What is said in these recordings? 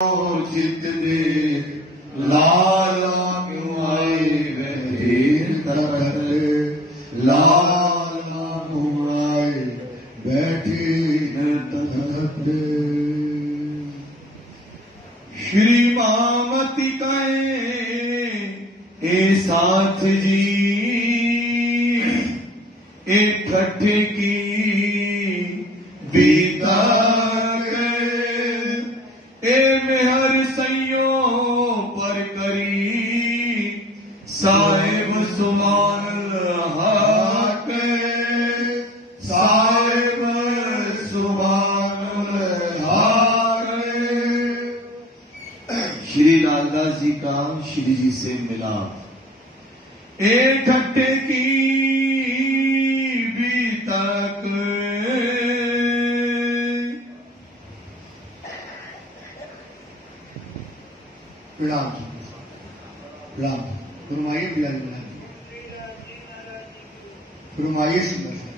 जितने लाला क्यों आए वीर तखत, लाला क्यों आए बैठे तखत। श्री मामती कहे ए साथ जी ए ठट्ठे की बीता साहिब सुमान हाक, साहिब सुमान हाक। श्री लालदास जी का श्री जी से मिला एक ठट्ठे की भी तक। प्रणाम प्रणाम। फरमाइए बिलाल फरमाइए सुंदर से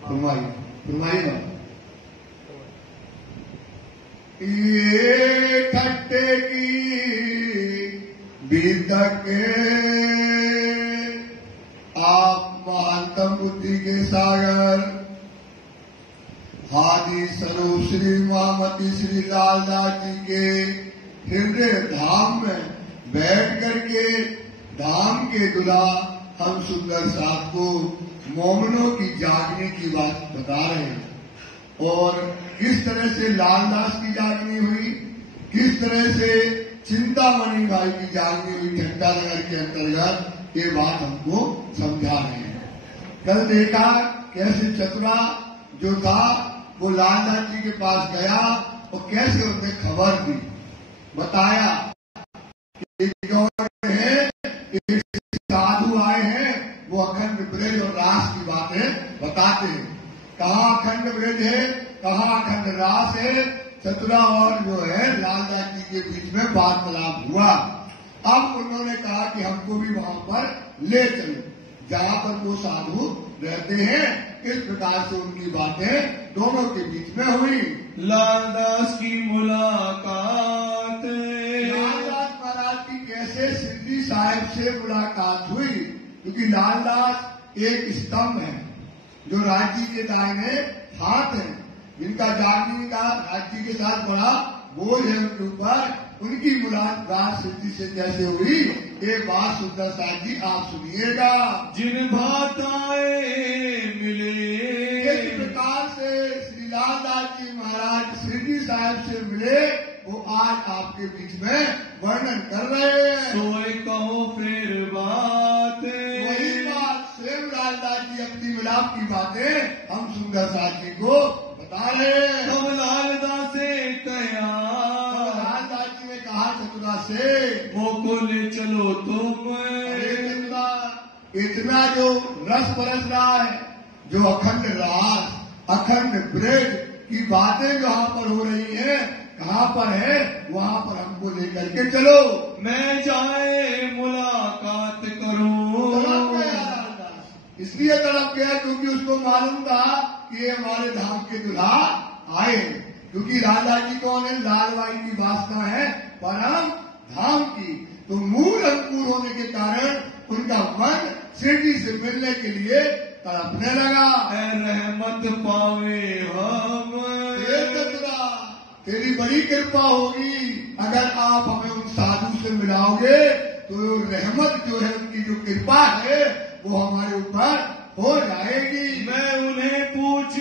फरमाइए फरमाइए बाबा। ये ठट्ठे की बीतक आप महानतम बुद्धि के सागर हादी स्वरूप श्री महामती श्री लालदास जी के हृदय धाम में बैठ करके धाम के दुला हम सुंदर साहब को मोमनों की जागने की बात बता रहे हैं और किस तरह से लालदास की जागनी हुई, किस तरह से चिंतामणि भाई की जागनी हुई ठट्टा नगर के अंतर्गत, ये बात हमको समझा रहे हैं। कल देखा कैसे चतुरा जो था वो लालदास जी के पास गया और कैसे उन्हें खबर दी, बताया साधु आए हैं, वो अखंड ब्रज और रास की बातें बताते हैं। कहाँ अखंड ब्रज है, कहाँ अखंड रास है। चतुरा और जो है लालदास जी के बीच में वार्तालाप हुआ। अब उन्होंने कहा कि हमको भी वहां पर ले चलो जहाँ पर वो साधु रहते हैं। इस प्रकार से उनकी बातें दोनों के बीच में हुई। लालदास की मुलाकात, लालदास महाराज की कैसे सिद्धि साहिब से मुलाकात हुई, क्योंकि लालदास एक स्तंभ है जो राज्य के दाहिने हाथ है, जिनका जागने का राज्य के साथ बड़ा बोझ है उनके ऊपर। उनकी मुलाकात सिद्धि से कैसे हुई, एक बात सुंदर साहब जी आप सुनिएगा। जिन भाताए मिले, इस प्रकार से श्री लालदास जी महाराज सिद्धि साहब से मिले, वो आज आपके बीच में वर्णन कर रहे हैं। सोए कहो फिर बात, वही बात सेम लालदास जी अपनी मिलाप की बातें हम सुंदर साथ जी को बता रहे हैं। तुम लालदास से कया, लालदास जी ने कहा चतुरा से वो को ले चलो तुम। इतना जो रस बरस रहा है, जो अखंड रास अखंड ब्रज की बातें जहाँ पर हो रही है, कहाँ पर है, वहाँ पर हमको लेकर के चलो। मैं जाए मुलाकात करूं, इसलिए तड़प गया क्योंकि उसको मालूम था कि ये हमारे धाम के दुल्हा आए। क्योंकि राजा जी कौन है, लालबाई की वासना है परम धाम की। तो मूल अंकुर होने के कारण उनका मन सिद्धि से मिलने के लिए तड़पने लगा। रहमत पावे हम, तेरी बड़ी कृपा होगी अगर आप हमें उन साधु से मिलाओगे, तो रहमत जो है उनकी जो कृपा है वो हमारे ऊपर हो जाएगी। मैं उन्हें पूछ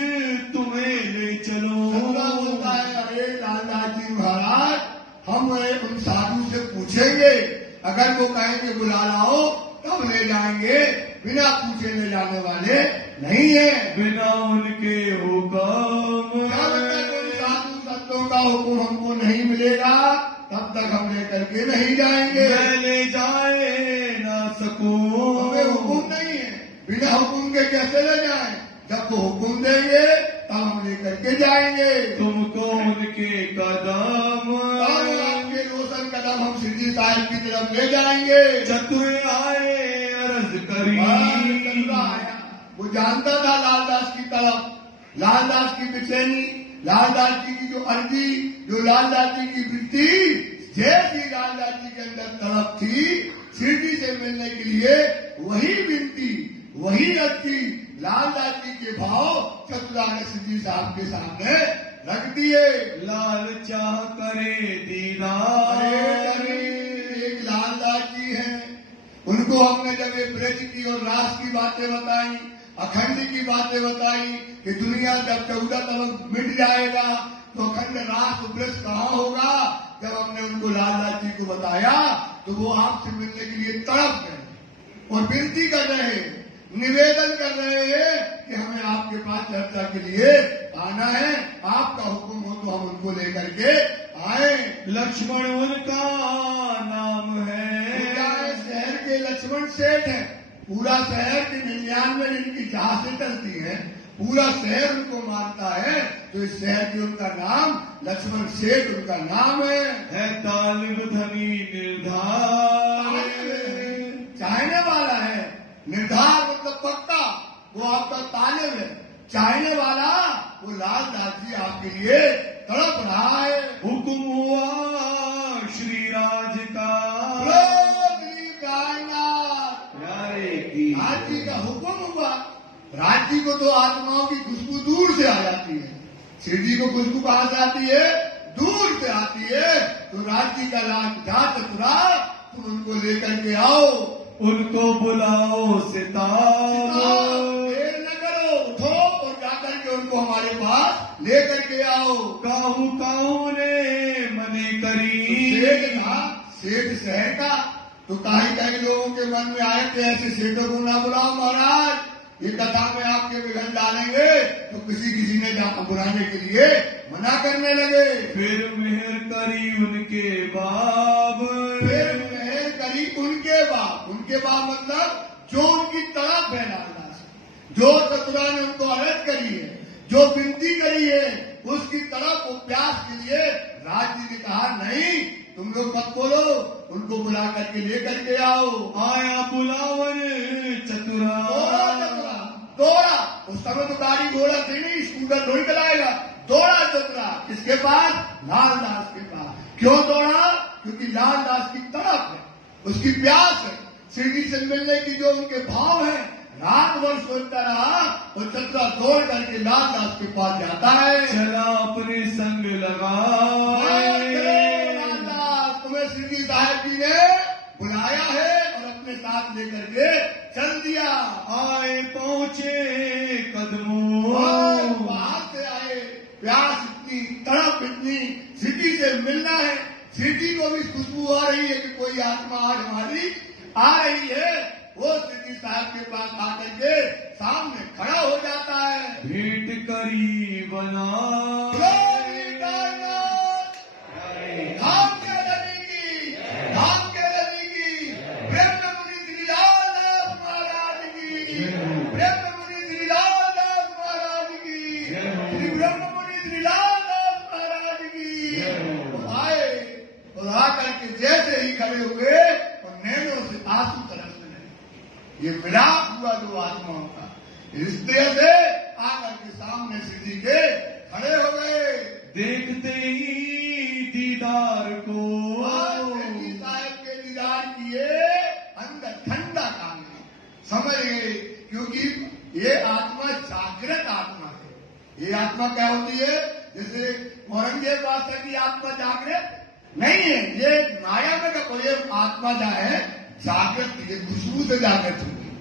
तुम्हें ले चलो। बोलता है अरे लालदास जी महाराज, हम उन साधु से पूछेंगे, अगर वो कहेंगे बुला लाओ तब ले जाएंगे, बिना पूछे ले जाने वाले नहीं है। बिना उनके हुक्म, साधु संतों का हुक्म हमको नहीं मिलेगा तब तक हम लेकर के नहीं जाएंगे। मैं ले जाए ना सकूं, हमें हुक्म नहीं है, बिना हुक्म के कैसे ले जाएं? जब वो हुक्म देंगे तब हम लेकर के जाएंगे। तुमको उनके कदम, आपके रोशन कदम हम सिद्धि साहिब की तरफ ले जाएंगे। चतुर आए अर्ज करी, आया वो जानता था लालदास की तरफ, लालदास की बेचैनी, लालदास जी की जो अर्जी, जो लालदास जी की वृत्ति वही विनती, वही अर्जी लालदास जी के भाव चतुरानंद जी साहब के सामने रख दिए। लाल चाह करे दीदार। अरे एक लालदास जी हैं, उनको हमने जब ये ब्रज की और रास की बातें बताई, अखंड की बातें बताई कि दुनिया जब 14 तरफ मिट जाएगा तो अखंड रास ब्रज कहाँ होगा, जब हमने उनको लालदास जी को बताया तो वो आपसे मिलने के लिए तड़प गए और विनती कर रहे हैं, निवेदन कर रहे हैं कि हमें आपके पास चर्चा के लिए आना है, आपका हुक्म हो तो हम उनको लेकर के आए। लक्ष्मण उनका नाम है। शहर के लक्ष्मण सेठ है, पूरा शहर की 99 इनकी जहाजें चलती है, पूरा शहर उनको मानता है, तो इस शहर के उनका नाम लक्ष्मण सेठ उनका नाम है। तालिब धनी निर्धार, चाहने वाला है, निर्धार मतलब पक्का, वो आपका तालिब है, चाहने वाला वो लालदास जी आपके लिए तड़प रहा है। हुक्म हुआ श्री राज का, राज जी का हुक्म हुआ। राज जी को तो आत्माओं की खुशबू दूर से आ जाती है, श्री जी को खुशबू कहाँ से आती है, दूर से आती है। तो राज जी का लाल जा चतुरा, तुम उनको लेकर के आओ, उनको बुलाओ सितार, देर न करो, उठो और जाकर के उनको हमारे पास लेकर के आओ। काहू काहू ने मने करी। सेठ शहर का तो कई लोगों के मन में आए कि ऐसे सेठों को ना बुलाओ महाराज, ये कथा में आपके विघन डालेंगे, तो किसी ने बुलाने के लिए मना करने लगे। फिर मेहर करी उनके बाप, फिर मेहर करी उनके बाप। उनके बाप मतलब जो उनकी तड़प है लालदास, जो चतुरा ने उनको अर्ज करी है, जो विनती करी है, उसकी तड़प और प्यास के लिए राज जी ने कहा नहीं, तुम लोग मत बोलो, उनको बुला करके लेकर के आओ। आया बुलावन चतुरा, दौड़ा। उस समय तो गाड़ी घोड़ा थी नहीं, स्कूटर थोड़ी चलाएगा, दौड़ा चतुरा किसके पास, लालदास के पास। क्यों दौड़ा, क्योंकि लालदास की तड़प है, उसकी प्यास है, श्री जी से मिलने की जो उनके भाव है। रात भर सोचता रहा और चतुरा दौड़ करके लालदास के पास जाता है। चला अपने संग लगा, लालदास तुम्हें श्री जी साहब जी ने बुलाया है और अपने साथ लेकर के चल दिया। आए पहुंचे कदमों, बाहर से आए, प्यास इतनी, तड़प इतनी, सिटी से मिलना है, सिटी को भी खुशबू आ रही है कि कोई आत्मा आज हमारी आ रही है। वो सिटी साहब के पास आकर के सामने खड़ा हो जाता है। भेंट करी बना, धाम के लगेगी, धाम के लगेगी, ब्रह्म मुनि श्री लालदास महाराज की, ब्रह्म मुनि श्री लालदास महाराज की, श्री ब्रह्म मुनि श्री लालदास महाराज की। आए और आकर के जैसे ही खड़े हुए और नैनों से आंसू तरसने लगे। ये मिलाप हुआ दो आत्माओं का, इस तरह से आकर के सामने श्री जी के खड़े हो गए। देखते ही दीदार को, साहब के दीदार किए, अंदर ठंडा काम समझ गए, क्योंकि ये आत्मा जागृत आत्मा है। ये आत्मा क्या होती है, जैसे औरंगजेब बादशाह की आत्मा जागृत नहीं है, ये माया में का कोई आत्मा जो है जागृत, ये खुशबू से जागृत होती है।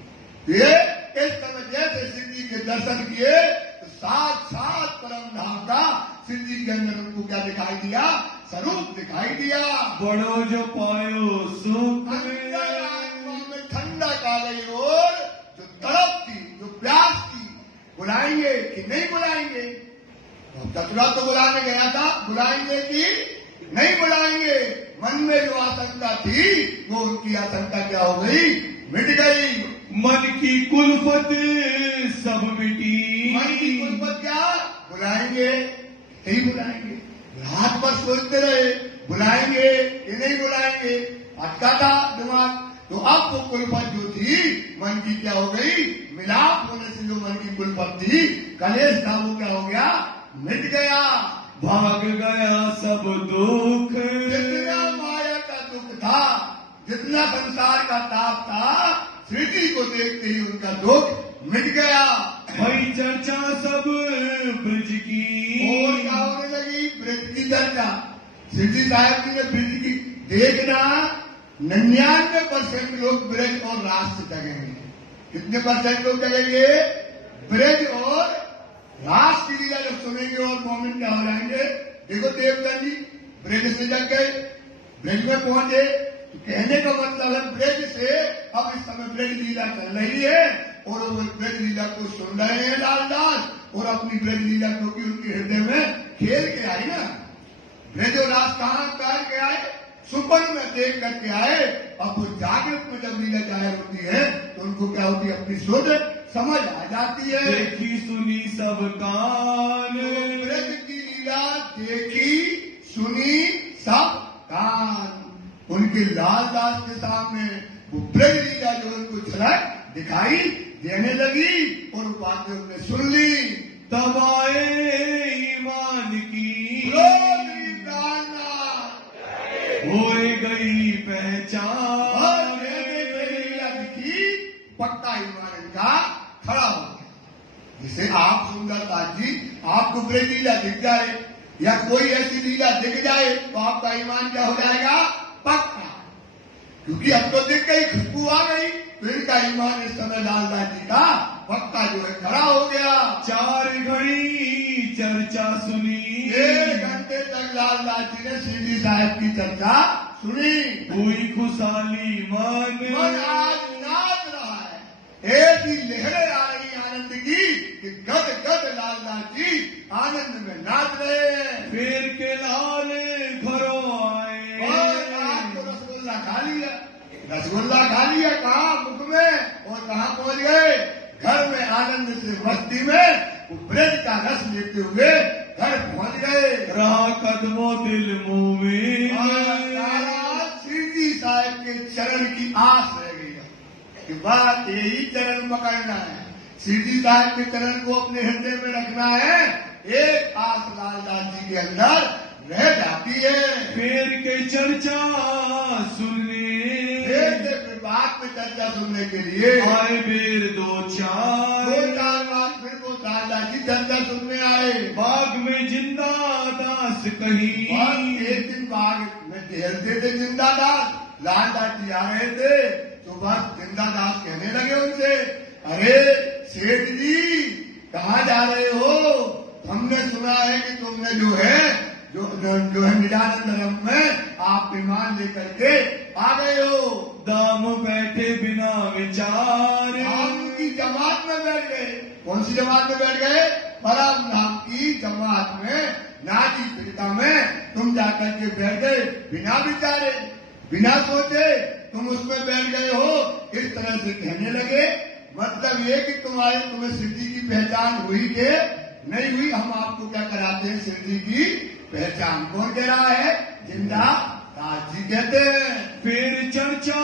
ये इस समय जैसे श्री जी के दर्शन किए तो साक्षात परम धाम का श्री जी के अंदर उनको क्या दिखाई दिया, स्वरूप दिखाई दिया। बड़ो जो पायो सुख आत्मा में ठंडक आ गई और जो तड़प थी, जो प्यास थी, बुलाएंगे कि नहीं बुलाएंगे। चतुरा तो बुलाने गया था, बुलाएंगे कि नहीं बुलाएंगे। मन में जो आशंका थी वो उनकी आशंका क्या हो गई, मिट गई। मन की कुल्फत सब मिटी, मन की कुल्फत क्या, बुलाएंगे नहीं बुलाएंगे। रात भर सोचते रहे बुलाएंगे कि नहीं बुलाएंगे, अटका था दिमाग। तो अब वो कुल्फत जो थी मन की क्या हो गई, मिलाप होने से जो मन की कुल्फत थी, कलेश था, वो क्या हो गया, मिट गया। भाग गया सब दुख, जितना माया का दुख था, जितना संसार का ताप था, श्री जी को देखते ही उनका दुख मिट गया। भाई चर्चा सब ब्रज की, और क्या होने लगी? ब्रज की चर्चा। श्री जी साहब जी ने ब्रज की देखना 99% लोग ब्रज और रास से जगेंगे। कितने परसेंट लोग जगेंगे? ब्रज और रास की लीला जब सुनेंगे और मोमेंट क्या हो जाएंगे। देखो देवता जी ब्रज से जग गए, ब्रज में पहुंचे, तो कहने का मतलब है ब्रज से अब इस समय ब्रज लीला चल रही है और वो ब्रज लीला को सुन रहे हैं लालदास, और अपनी ब्रज लीला क्योंकि उनके हृदय में खेल के आई ना। ब्रज और रास कहाँ कर के आए? सुपन में देख करके आए। अब वो जागृत में जब लीला जाहिर होती है तो उनको क्या होती है? अपनी सोच समझ आ जाती है। देखी सुनी सब कान, ब्रज की लीला देखी सुनी सब कान। उनके लालदास के सामने वो ब्रज लीला जो उनको झलक दिखाई देने लगी और बातें उन्होंने सुन ली। तब आए ईमान की होए गई पहचान, दिखी पक्का ईमान का खड़ा हो गया। जिसे आप सुंदरदास जी आपको ब्रज लीला दिख जाए या कोई ऐसी लीला दिख जाए तो आपका ईमान क्या हो जाएगा? पक्का। क्योंकि अब तो दिख गई, खुशबू आ गई, तो इनका ईमान इस समय लालदास जी का पक्का जो है खड़ा हो गया। 4 घड़ी चर्चा सुनी, 1 घंटे तक लालदास जी ने श्री जी साहब की चर्चा सुनी। हुई खुशहाली मन, मन आज नाच रहा है। ऐसी लहरें आ रही आनंद की कि गद गद लालदास जी आनंद में नाच रहे हैं। फिर के लाल घरों आए, और आपको रसगुल्ला खा लिया, रसगुल्ला खा लिया कहाँ? मुख में। और कहाँ पहुंच गए? घर में आनंद से मस्ती में वो ब्रज का रस लेते हुए घर पहुंच गए। रहा कदमों दिल मुंह में, श्री जी साहब के चरण की आस रह गई कि बात यही चरण पकड़ना है, श्री जी साहब के चरण को अपने हृदय में रखना है। एक आस लालदास जी के अंदर रह जाती है। फिर के चर्चा सुनने, बात में चर्चा सुनने के लिए आए बेर 2-4 बाद फिर वो लालदास जी चर्चा सुनने आए। बाग में जिंदा दास कहीं, एक दिन बाग में टहलते थे जिंदा दास, लालदास जी आ रहे थे तो बस जिंदा दास कहने लगे उनसे, अरे सेठ जी कहाँ जा रहे हो? हमने सुना है कि तुमने जो है निजानंद धर्म में आप ईमान लेकर के आ गए हो। दाम बैठे बिना विचार, धाम की जमात में बैठ गए। कौन सी जमात में बैठ गए? परम धाम की जमात में, नाटी पिता में तुम जाकर के बैठ गए बिना विचारे, बिना सोचे तुम उसमें बैठ गए हो। इस तरह से कहने लगे। मतलब ये कि तुम्हें सिद्धि की पहचान हुई के नहीं हुई? हम आपको क्या कराते हैं? सिद्धि की पहचान। कौन कह रहा है? जिंदा दास जी कहते हैं। फिर चर्चा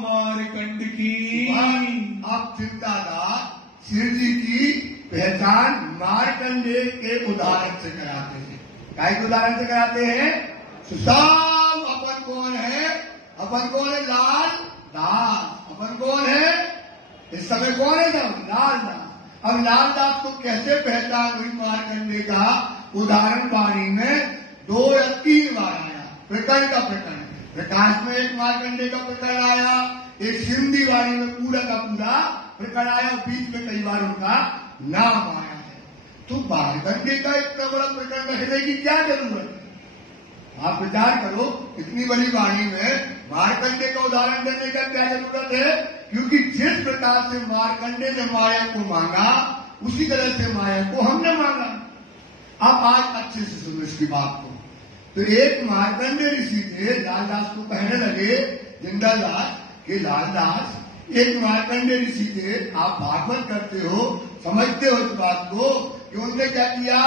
मारकंड की, अब जिंदा दास श्री जी की पहचान मारकंडे के उदाहरण से कराते हैं। क्या के उदाहरण से कराते हैं? सुशाम अपन कौन है? अपन कौन है? लाल दास। अपन कौन है इस समय? कौन है सब? लाल दास। अब लाल दास को कैसे पहचान हुई मारकंडे का उदाहरण वाणी में 2 या 3 बार आया। प्रकरण का प्रकरण, प्रकाश में एक मारकंडे का प्रकरण आया, एक हिंदी वाणी में पूरा का पूरा प्रकरण आया, बीच में कई बार उनका नाम आया है। तो मारकंडे का इतना बड़ा प्रकरण रखने की क्या जरूरत है? आप विचार करो, इतनी बड़ी वाणी में मारकंडे का उदाहरण देने का क्या जरूरत है? क्योंकि जिस प्रकार से मारकंडे ने माया को मांगा उसी तरह से माया को हमने मांगा। अब आज अच्छे से सुनो इसकी बात को। तो एक मारकंडे ऋषि थे, लालदास को कहने लगे जिंदा दास कि लालदास एक मारकंडे ऋषि थे, आप भागवत करते हो, समझते हो इस बात को कि उन्होंने क्या किया?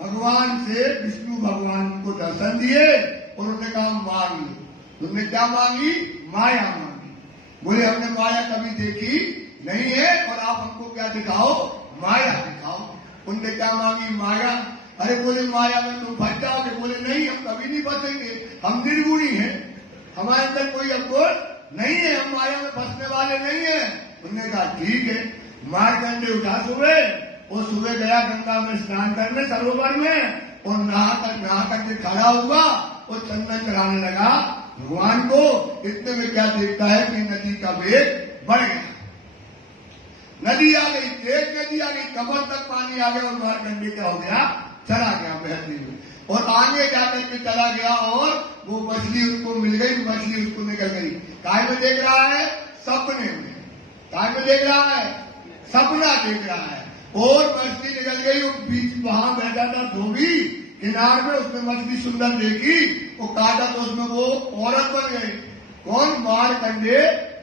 भगवान से विष्णु भगवान को दर्शन दिए और उन्होंने कहा मांग लो। तुमने क्या मांगी? माया मांगी। बोले हमने माया कभी देखी नहीं है और आप हमको क्या दिखाओ? माया दिखाओ। उनने क्या मांगी? माया। अरे बोले माया में तुम फंस जाओगे? बोले नहीं, हम कभी नहीं फंसेंगे, हम निर्गुणी हैं, हमारे अंदर कोई अवगुण नहीं है, हम माया में फंसने वाले नहीं है। उन्होंने कहा ठीक है। मार्कंडेय उठा सुबह, वो सुबह गया गंगा में स्नान करने सरोवर में, और नहा करके खड़ा हुआ और चंदन चढ़ाने लगा भगवान को। इतने में क्या देखता है कि नदी का वेग बढ़ गया, नदी आ गई, तेज नदी आ गई, कमर तक पानी आ गया, और मार्कंडेय क्या हो गया, चला गया बहती हुई, और आगे जाकर के चला गया, और वो मछली उसको मिल गई, मछली उसको निकल गई। काय में देख रहा है, सपने में। काय में देख रहा है, सपना देख रहा है, और मछली निकल गई। वो बीच वहां बैठा था धोबी किनार में, उसने मछली सुंदर देखी, वो काटा तो उसमें वो औरत बन गई। कौन? मार्कंडेय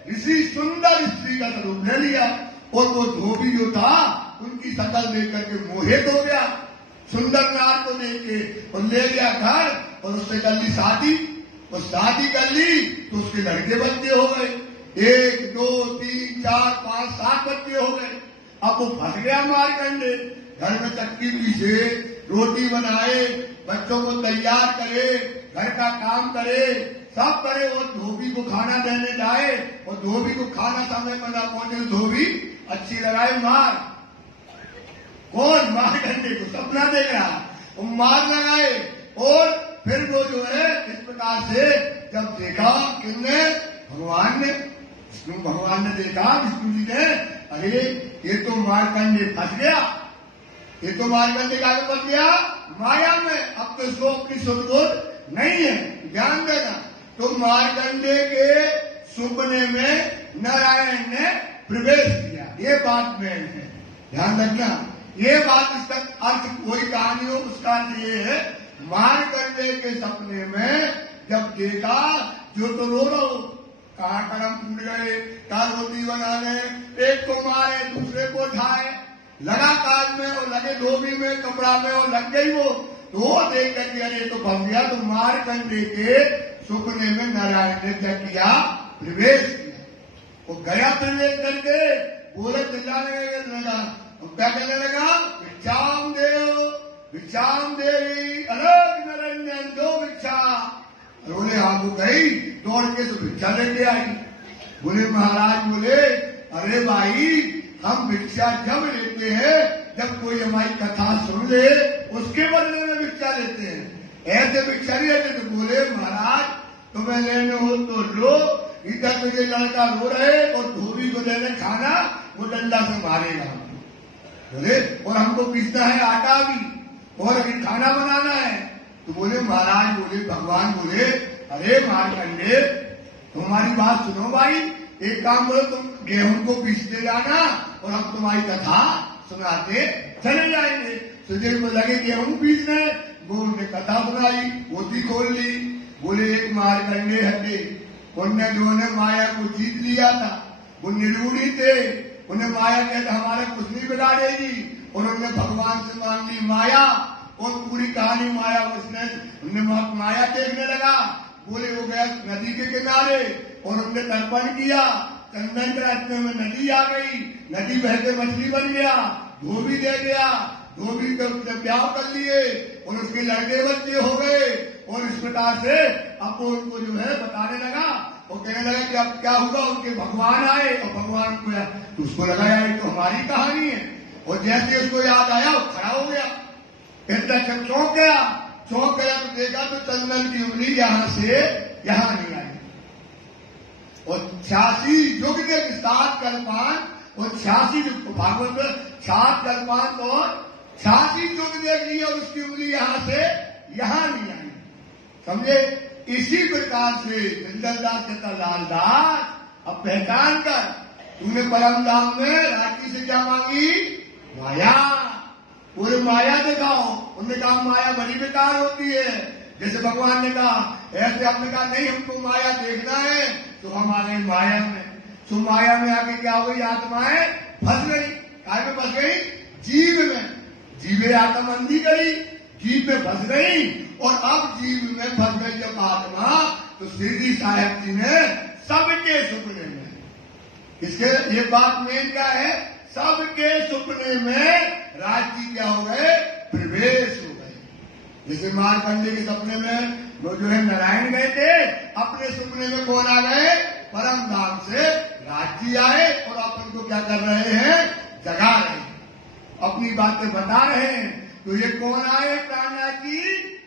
ऋषि सुंदर स्त्री का स्वरूप ले लिया, और वो धोबी जो था उनकी शकल देख करके मोहित हो गया, सुंदर नार को देख के, और ले गया घर, और उससे कर ली शादी। और शादी कर ली तो उसके लड़के बच्चे हो गए, 1 2 3 4 5 7 बच्चे हो गए। अब वो फंस गया मार्कंडेय, घर में चक्की पीसे, रोटी बनाए, बच्चों को तैयार करे, घर का काम करे, सब करे, और धोबी को खाना देने जाए, और धोबी को खाना समय पर ना पहुंचे, धोबी अच्छी लगाए मार। कौन? मार्कंडेय को सपना देख रहा, वो मार लगाए, और फिर वो जो है इस प्रकार से जब देखा, किसने? भगवान ने, विष्णु भगवान ने देखा, विष्णु जी ने, अरे ये तो मार्कंडेय फंस गया, ये तो मार्कंडेय का फंस गया माया में, अब तो इसको अपनी सुध नहीं है। ध्यान देना, तो मार्कंडेय के सपने में नारायण ने प्रवेश किया, ये बात में है, ध्यान रखना। ये बात, इसका अर्थ कोई कहानी हो उसका अर्थ ये है, मार्कंडेय के सपने में जब देखा, जो तो रो रहा हो, कहाँ कर्म टूट गए, कहा रोटी बनाने, एक को मारे दूसरे को उठाए, लगा काज में और लगे धोबी में, कपड़ा में, और लग गई वो, तो वो देख करके अरे तो फंस गया। तो मार्कंडेय के सपने में नारायण ने क्या किया? प्रवेश किया। वो गया प्रवेश करके, बोले चिल्लाने लगा, क्या कहने लगा? भिक्षाम देव, भिक्षाम देवी, अलग निरंजन दो भिक्षा। बोले हाँ, वो गई दौड़ के तो भिक्षा लेके आई। बोले महाराज, बोले अरे भाई, हम भिक्षा जब लेते हैं जब कोई हमारी कथा सुन ले, उसके बदले में भिक्षा लेते हैं, ऐसे भिक्षा नहीं लेते। तो बोले महाराज, तुम्हें लेने हो तो लो, इधर तुझे लड़का रो रहे और धोबी को देने खाना, वो डंडा से मारेगा। बोले और हमको पीसना है आटा भी, और अभी खाना बनाना है। तो बोले महाराज, बोले भगवान बोले, अरे मार्कंडेय, तुम्हारी बात सुनो भाई, एक काम करो, तुम गेहूं को पीसते जाना और हम तुम्हारी कथा सुनाते चले जाएंगे। सुधीर को लगे गेहूं पीसने, वो उन्होंने कथा सुनाई, पोथी खोल ली। बोले एक मार्कंडेय हटे, उनने जो ने माया को जीत लिया था, वो निर्गुणी थे, उन्हें माया कहते हमारे कुछ नहीं बिगाड़ेगी। उन्होंने भगवान से मांग ली माया, और पूरी कहानी माया, उसने माया देखने लगा। बोले वो गया नदी के किनारे और उन्होंने तर्पण किया, चंदन चढ़ाने में नदी आ गई, नदी बहते मछली बन गया, धोबी दे गया, धोबी को उसने ब्याह कर लिए और उसके लड़के बच्चे हो गए। और इस प्रकार से अब वो उनको जो है बताने लगा, वो कहने लगा कि अब क्या होगा, उनके भगवान आए और भगवान को उसको लगा यार ये तो हमारी कहानी है। और जैसे उसको याद आया वो खड़ा हो गया, इतना चौंक गया तो देखा तो चंदन की उंगली यहां से यहां नहीं आई। और 86 युग के 7 कल्पान और 86 भागवत में 7 कल्पान और 86 युग देख लिया, उसकी उंगली यहां से यहां नहीं आई। समझे? इसी प्रकार से जिंदलदास कहता लालदास, अब पहचान कर, तूने परम धाम में राखी से क्या मांगी? माया। पूरी माया दिखाओ। उन्होंने कहा माया बड़ी बेकार होती है, जैसे भगवान ने कहा, ऐसे आपने कहा नहीं हमको माया देखना है, तो हम आ गए माया में। तो माया में आके क्या हो गई? आत्माएं फंस गई। काय में फंस गई? जीव में। जीवे आत्मा अंधी गई, जीव में फंस गई। और अब जीव में फंस गई जब आत्मा, तो शिरडी साहब जी ने सबके सपने में, इसके ये बात मेन क्या है, सबके सपने में राज जी क्या हो गए? प्रवेश हो गए। जैसे मार्कंडेय के सपने में वो जो है नारायण गए थे, अपने सपने में कौन आ गए? परम तो ये कौन आए प्राणनाथ जी?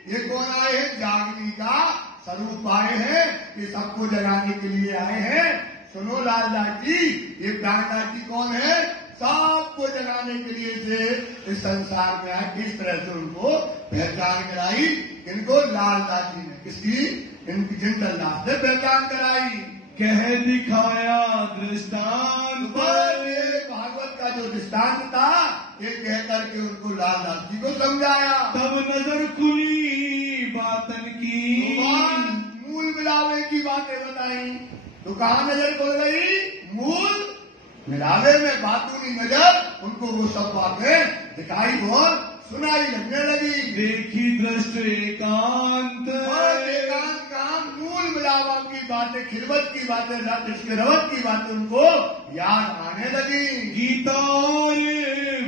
ये कौन आए हैं? जागनी का स्वरूप आए हैं, ये सबको जगाने के लिए आए हैं। सुनो लालदास जी, ये प्राणनाथ जी कौन है? सबको जगाने के लिए से इस संसार में आए। किस तरह से उनको पहचान कराई? इनको लालदास जी ने, किसकी? इनकी जिंदल दास ने पहचान कराई। कह दिखाया दृष्टांत, भागवत का जो दृष्टांत था ये कह करके उनको लालदास जी को समझाया। तब नजर खुली बातन की, मूल मिलावे की बातें बताई। तो कहाँ नजर खुल गई? मूल मिलावे में बातूनी नजर उनको वो सब बातें दिखाई और सुनाई लगने लगी। देखी दृष्ट एकांत, एकांत काम मूल मिलावा की बातें, खिलवत की बातें, इसके रवत की बातें उनको याद आने लगी। गीता और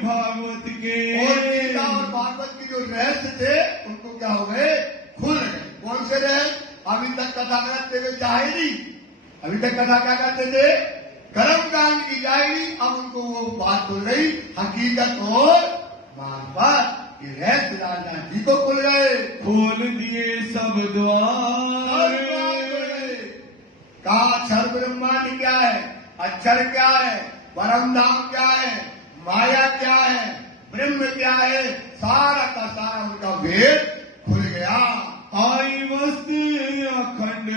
भागवत के, और गीता और भागवत की जो रहस्य थे उनको क्या हो गए? खुल गए। कौन से रहस्य? अभी तक कथा करते हुए जाहिरी, अभी तक कथा क्या करते थे? कर्म कांड की जाएगी। अब उनको वो बात खुल गई, हकीकत और मार्फत। ये रहस्य लालदास जी को खुल गए। खोल दिए सब द्वार, कहा अक्षर ब्रह्मांड क्या है, अक्षर क्या है, परम धाम क्या है, माया क्या है, ब्रह्म क्या है, सारा का सारा उनका भेद खुल गया। आई वस्तु अखंड,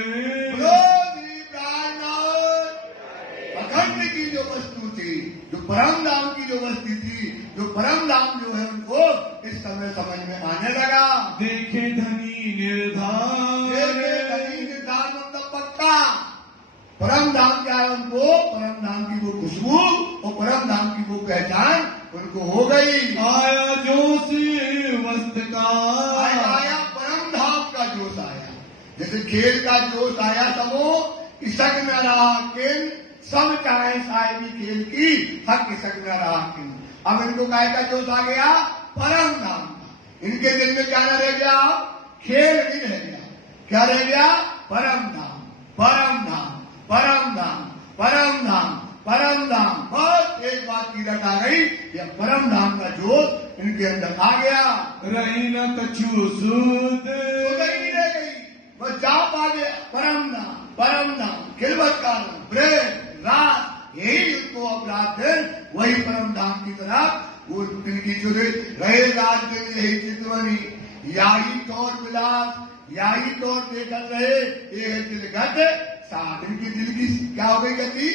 अखंड की जो वस्तु थी, जो परम धाम की जो वस्तु थी, जो परम धाम जो है उनको इस समय समझ में आने लगा। देखे धनी निर्धार, मतलब पक्का परम धाम क्या है उनको? परम धाम की वो खुशबू और परम धाम की वो पहचान उनको हो गई। आया जोश वस्त का, आया परम धाम का जोश आया। जैसे खेल का जोश आया सबो इसक न रहा किन, सब चाहे साहेबी खेल की, हक इसक न रहा किन। अब इनको काय का जोश आ गया? परम धाम का। इनके दिल में क्या न रह गया? खेल नहीं रह गया। क्या रह गया? परम धाम, परम धाम, परम धाम, परम धाम, परम धाम। बस एक बात की रट आ गई, यह परम धाम का जोश इनके अंदर आ गया। रही न कछु सूद, नहीं रह गई, बस जाप आ गया। परम धाम, परम धाम, खिलवत का ब्रेक रात, यही उनको अब रात दिन वही परम धाम की तरफ वो इनकी जो रहे रात दिन यही चितवनी, याही तौर विलास, याही तौर देखत रहे ये दिलगत साथ। इनकी दिल की क्या हो गई गति?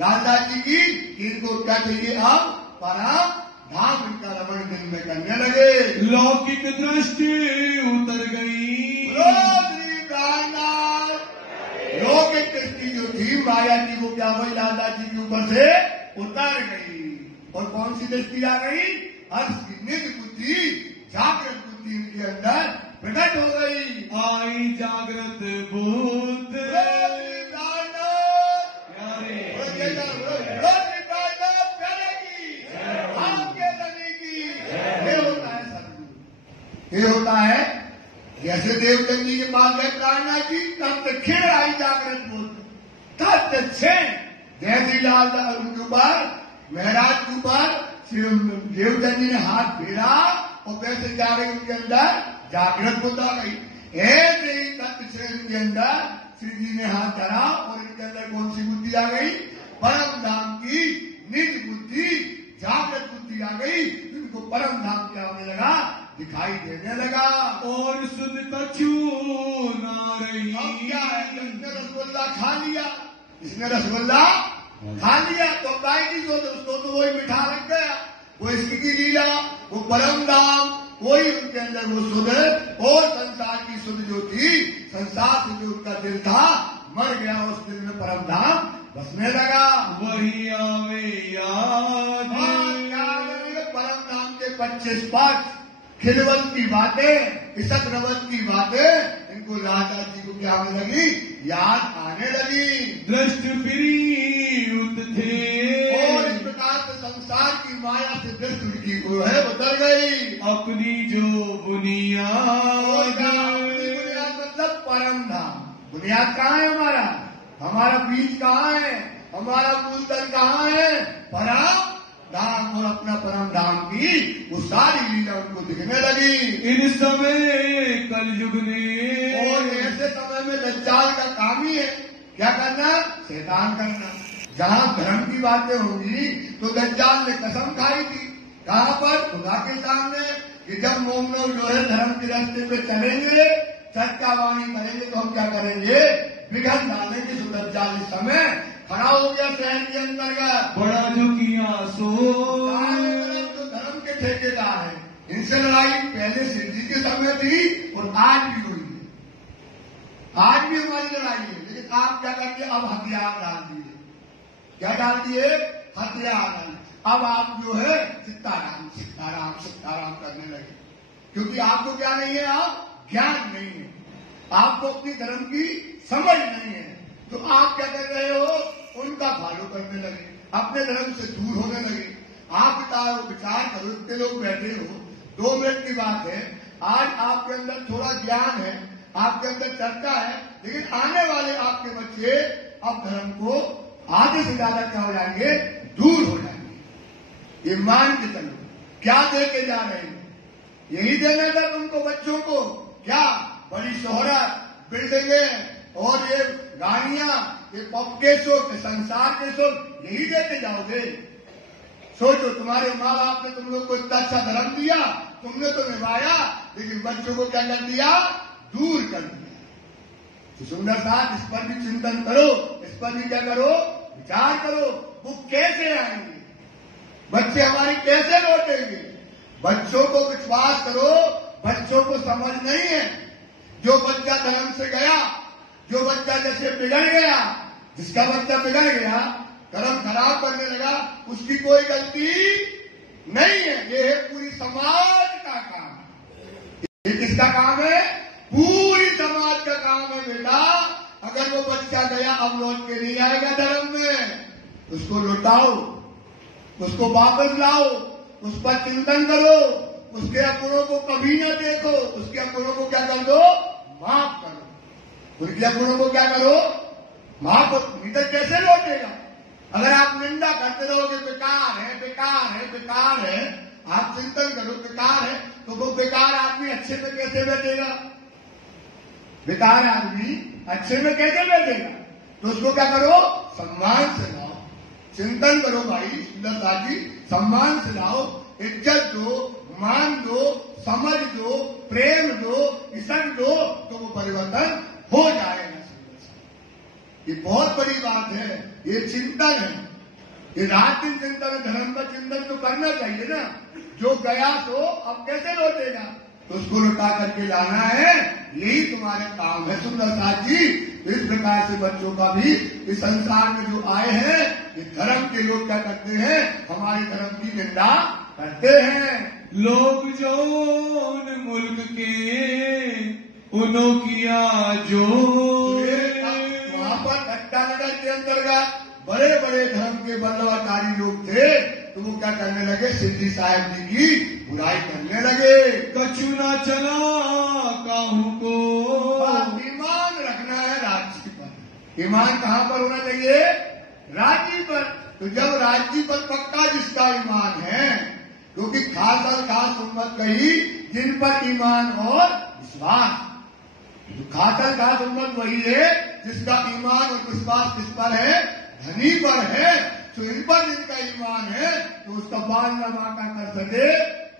लालदास जी की इनको क्या चाहिए? अब परम धाम इनका रमण दिल में करने लगे। लौकिक दृष्टि उतर गई, लौकिक दृष्टि जो थी माया की वो क्या हुई? लालदास जी के ऊपर से उतर गई। और कौन सी दृष्टि आ गई? अर्थ की निज बुद्धि, जागृत बुद्धि इनके अंदर प्रकट हो गई। आई जागृत बुद्ध, ये होता है जैसे देवचंद जी के पास गए प्राणनाथ जी, तब खिड़ आई जागृत बुद्ध, तब जैसे लाल उनके ऊपर महाराज के ऊपर देवचंद जी ने हाथ फेरा और वैसे जा गई उनके अंदर जागृत बुद्ध आ गई। ऐसे ही तत्व श्रेणी के अंदर श्री जी ने हाथ धरा और इनके अंदर कौन सी बुद्धि आ गई? परम धाम की निज बुद्धि, जागृत बुद्धि आ गई। इनको परम धाम क्या होने लगा? दिखाई देने लगा। और सुध कछु ना रही। अब क्या है? इसने रसगुल्ला खा लिया, इसने रसगुल्ला खा लिया तो गाय की जो उसको तो वही मिठा लग गया। वो इसकी लीला, वो परम धाम, वही उनके अंदर वो सुध और संसार की सुध जो थी, संसार से जो उनका दिल था मर गया, उस दिल में परम धाम बसने लगा। वही आवे याद, परम धाम के 25 पक्ष, खिलवत की बातें, इसक रवत की बातें इनको लालदास जी को क्या होने लगी? याद आने लगी। दृष्ट फिरी उत थे, और इस प्रकार से संसार की माया से दृष्टि उनकी वो है उतर गई। अपनी जो बुनियाद, मतलब परम धाम। बुनियाद कहाँ है? हमारा बीज कहाँ है? हमारा मूलधन कहाँ है? परम धाम और अपना परम धाम की वो सारी लीला उनको दिखने लगी। इन समय कलयुग ने, और ऐसे समय में दज्जाल का काम ही है क्या करना, शैतान करना। जहाँ धर्म की बातें होंगी तो दज्जाल ने कसम खाई थी, कहाँ पर, खुदा के सामने, कि जब मोमनो जो है धर्म के रास्ते पे चलेंगे, सत्या वाणी करेंगे तो हम क्या करेंगे, विघन डालेंगे। तो दज्जाल इस समय खड़ा हो गया शहर के अंतर्गत, बड़ा झुकिया सो, तो धर्म के ठेकेदार है, इनसे लड़ाई पहले सिद्धि के समय थी और आज भी हुई है, आज भी हमारी लड़ाई है। लेकिन आप क्या करते, अब हथियार डाल दिए, क्या डाल दिए, हथियार डाल। अब आप जो है सीताराम सीताराम सीताराम करने लगे, क्योंकि आपको क्या नहीं है, आप ज्ञान नहीं है, आपको अपनी धर्म की समझ नहीं है। तो आप क्या कर रहे हो, उनका फॉलो करने लगे, अपने धर्म से दूर होने लगे। आप विचार करो, इतने लोग बैठे हो, 2 मिनट की बात है, आज आपके अंदर थोड़ा ज्ञान है, आपके अंदर चर्चा है, लेकिन आने वाले आपके बच्चे अब धर्म को आगे से ज्यादा क्या हो जाएंगे, दूर हो जाएंगे। ये मान के चलो, क्या दे के जा रहे हैं, यही देना था तुमको बच्चों को, क्या बड़ी शोहरत, बिल्डिंगें और ये गाड़ियां, ये पब के शो, संसार के शो, यही देते जाओगे। सोचो, तुम्हारे माँ बाप ने तुम लोग को इतना अच्छा धर्म दिया, तुमने तो निभाया, लेकिन बच्चों को क्या कर दिया, दूर कर दिया। तो सुंदर साथ इस पर भी चिंतन करो, इस पर भी क्या करो, विचार करो, वो कैसे आएंगे, बच्चे हमारी कैसे लौटेंगे। बच्चों को विश्वास करो, बच्चों को समझ नहीं है। जो बच्चा धर्म से गया, जो बच्चा जैसे बिगड़ गया, जिसका बच्चा बिगड़ गया, कर्म खराब करने लगा, उसकी कोई गलती नहीं है, ये है पूरी समाज का काम। ये किसका काम है, पूरी समाज का काम है बेटा। अगर वो बच्चा गया, अब लौट के नहीं आएगा धर्म में, उसको लौटाओ, उसको वापस लाओ, उस पर चिंतन करो, उसके अपनों को कभी न देखो, उसके अपनों को क्या कर दो, माफ करो, उसके अपनों को क्या करो, माफ करो। नहीं तो कैसे लौटेगा। अगर आप निंदा करते रहोगे, बेकार है बेकार है बेकार है, आप चिंतन करो बेकार है, तो वो बेकार आदमी अच्छे में कैसे बैठेगा, बेकार आदमी अच्छे में कैसे बैठेगा। तो उसको क्या करो, सम्मान से लाओ, चिंतन करो भाई सुंदरता जी, सम्मान से लाओ, इज्जत दो, मान दो, समझ दो, प्रेम दो, इज्जत दो, तो वो परिवर्तन हो जाएगा। ये बहुत बड़ी बात है, ये चिंतन है, ये रात दिन चिंतन है। धर्म का चिंतन तो करना चाहिए ना। जो गया तो अब कैसे लौटेगा, तो उसको लौटा करके लाना है, यही तुम्हारे काम है सुंदर साथ जी। इस प्रकार से बच्चों का भी इस संसार में जो आए हैं, ये धर्म के लोग क्या करते हैं, हमारे धर्म की निंदा करते हैं। लोग जो उन मुल्क के उनो किया जो, वहां पर घट्टानगर के अंतर्गत बड़े बड़े धर्म के बल्लवाचारी लोग थे, तो वो क्या करने लगे, सिद्धि साहब जी की बुराई करने लगे। कछु ना चला काहू को, ईमान रखना है राज्य पर। ईमान कहाँ पर होना चाहिए, राज्य पर। तो जब राज्य पर पक्का जिसका ईमान है, क्योंकि खास और खास उम्मत कही जिन पर ईमान और विश्वास। तो खास और खास उम्मत वही है जिसका ईमान और विश्वास किस पर है, धनी पर है। तो इन पर जिनका ईमान है, तो उसका बाल न बांका कर सके,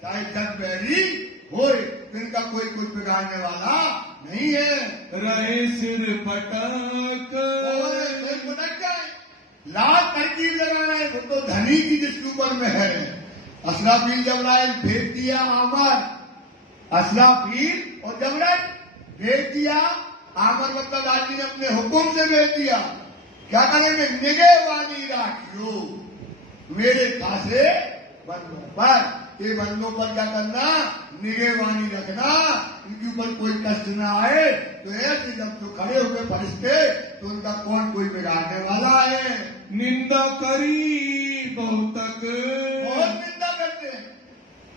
चाहे जग बैरी हो, जिनका कोई कुछ बिगाड़ने वाला नहीं है। रहे सिर पटक, पटक जाए, लाख तरकीब लगाना है, वो तो धनी की जिसके ऊपर में है। असराफील जबराइल भेज दिया आमर, असराफील और जबराइल भेज दिया। आमर मतलब राजी ने अपने हुक्म से भेज दिया, क्या करेंगे, निगहबानी राखियो मेरे खासे बंदों पर। ये बंदों पर क्या करना, निगहबानी रखना, इनके ऊपर कोई कष्ट न आए। तो ऐसे जब तो खड़े हुए फरिश्ते, तो उनका कौन कोई बिगाड़ने वाला है। निंदा करी बहुत तक, बहुत निंदा करते हैं,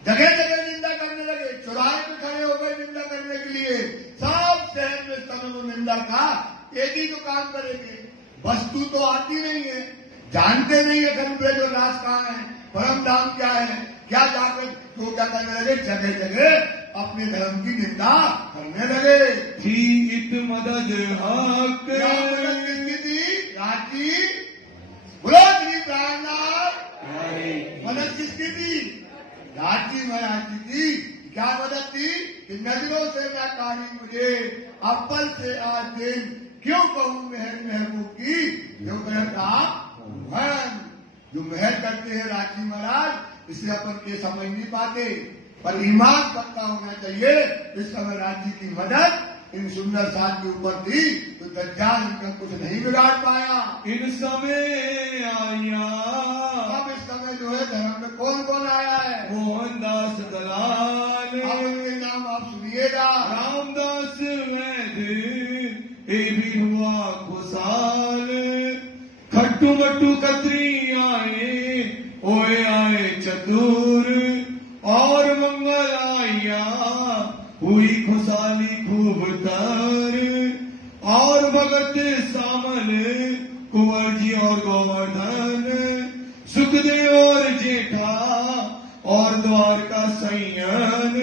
जगह जगह निंदा करने लगे, चौराहे पे खड़े हो गए निंदा करने के लिए। सब शहर में समय वो निंदा का एक ही तो काम करेंगे, वस्तु तो आती नहीं है, जानते नहीं है घर पे जो राज कहाँ है, परम धाम क्या है, क्या जाकर तो क्या करने लगे, जगह जगह अपने धर्म की निंदा करने लगे। थी इत मदद हक, क्या मदद किसकी थी? राजी बोलो श्री प्राणनाथ, मदद किसकी थी? राजी महाराज की थी। क्या मदद थी? कि नजरों से मैं कहानी मुझे अव्वल से आज दिन क्यों कहूँ मेहर महबूब की, जो करता मोहन, जो मेहर करते हैं राजी महाराज, इसे अपन के समझ नहीं पाते, पर ईमान पक्का होना चाहिए। इस समय राज्य की मदद इन सुंदर साथ के ऊपर थी, तो दज्जाल इनका कुछ नहीं बिगाड़ पाया। इन समय आया, अब इस समय जो है धर्म में कौन कौन आया है? मोहनदास दलाल, अब इनके नाम आप सुनिएगा। रामदास वैद, ए भी हुआ खुशाल, खट्टू मट्टू कतरी आए, ओए आए चतुर, और मंगल आया हुई खुशहाली खूब तर, और भगत सामल कुंवर जी और गोवर्धन, सुखदेव और जेठा और द्वारका सैयन,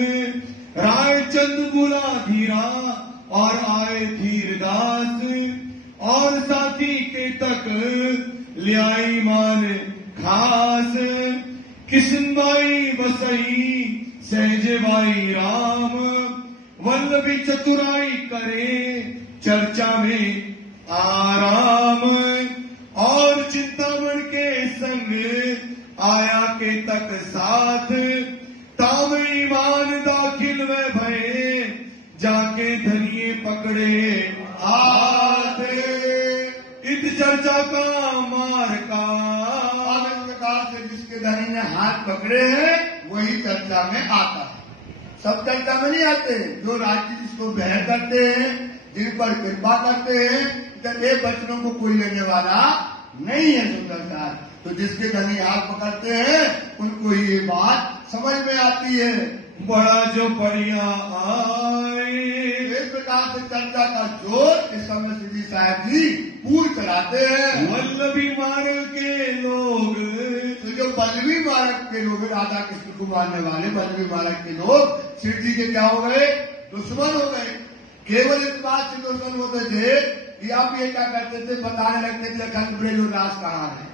रायचंद बुला धीरा और आए धीरदास, और साथी के तक लियाई मान खास, किशनबाई बसई सहजबाई राम, वल्लभी चतुराई करे चर्चा में आराम, और चिंतामण के संग आया के तक साथ, ताम ईमान दाखिल में भये जाके धनिये पकड़े हाथ, इत चर्चा का मार का, से जिसके धनी ने हाथ पकड़े हैं वही चर्चा में आता है। सब चर्चा में नहीं आते। जो राज्य जिसको बहर करते हैं, जिन पर कृपा करते हैं, ये बचनों को कोई लेने वाला नहीं है सुंदरता। तो जिसके धनी हाथ पकड़ते हैं उनको ये बात समझ में आती है। बड़ा जो बढ़िया आए, इस प्रकार से चर्चा का जोर इस समय श्री साहब जी पूर्ण चलाते हैं। वल्लभी मार्ग के लोग, तो जो बल्लभी मार्ग के लोग, राधा कृष्ण को मानने वाले बल्लभी मार्ग के लोग शिव जी के क्या हो गए? दुश्मन हो गए। केवल इस बात से दुश्मन होते थे कि आप ये क्या करते थे, बताने लगते थे अखंड ब्रजोदास कहाँ है,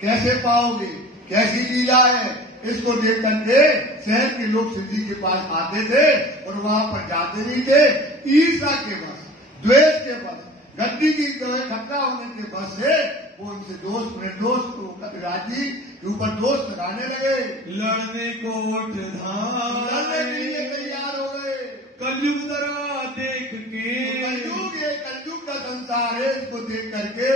कैसे पाओगे, कैसी लीला है। इसको देख करके शहर के लोग शिव जी के पास आते थे और वहां पर जाते नहीं थे। ईर्ष्या के बस, द्वेष के बस, गद्दी की जो है खतरा होने के बस से वो उनसे दोस्त राजी के ऊपर दोस्त लगाने लगे। लड़ने को उठ लड़ने के लिए तैयार हो गए। कलयुग दरा देख के, कलयुग ये कलयुग का संसार है, इसको देख करके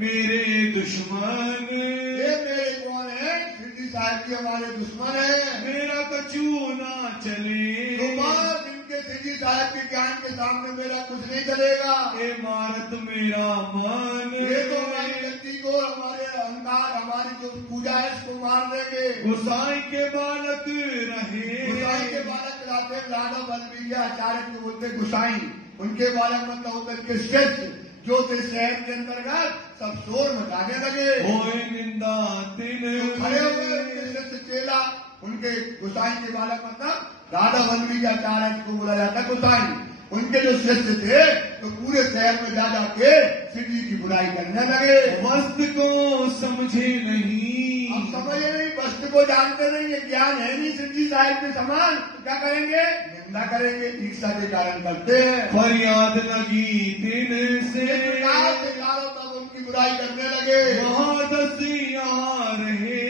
मेरे दुश्मन, ये मेरे कौन है? शिवजी साहब जी हमारे दुश्मन है। मेरा कछू ना चले, तो बात इनके शिवजी साहब के ज्ञान के सामने मेरा कुछ नहीं चलेगा। ए मारत मेरा मन, ये तो हमारी गति को, हमारे अहंकार, हमारी जो पूजा है इसको मार देंगे। गुसाई के बालक रहे, गुसाई के बालक लाते राधा बल्लभी के आचार्य को बोलते गुसाई, उनके बालक मतलब होते के श्रेष्ठ जो थे शहर के अंतर्गत सब शोर मचाने लगे। होए निंदा दिन, खड़े हो गए उनके श्रेष्ठ चेला, उनके गुसाई के बालक मतलब राधा बल्लभी के आचार्य को बोला जाता गुसाई। उनके जो शिष्य थे तो पूरे शहर में जा जाके शिव जी की बुराई करने लगे। वस्त्र को समझे नहीं, हम समझे नहीं, वस्त्र को जानते नहीं, ये ज्ञान है नहीं शिव जी साहिब के समान, तो क्या करेंगे? निंदा करेंगे, ईर्ष्या के कारण करते हैं। फरियाद लगी दिन से, तब उनकी बुराई करने लगे। महादस यहाँ रहे,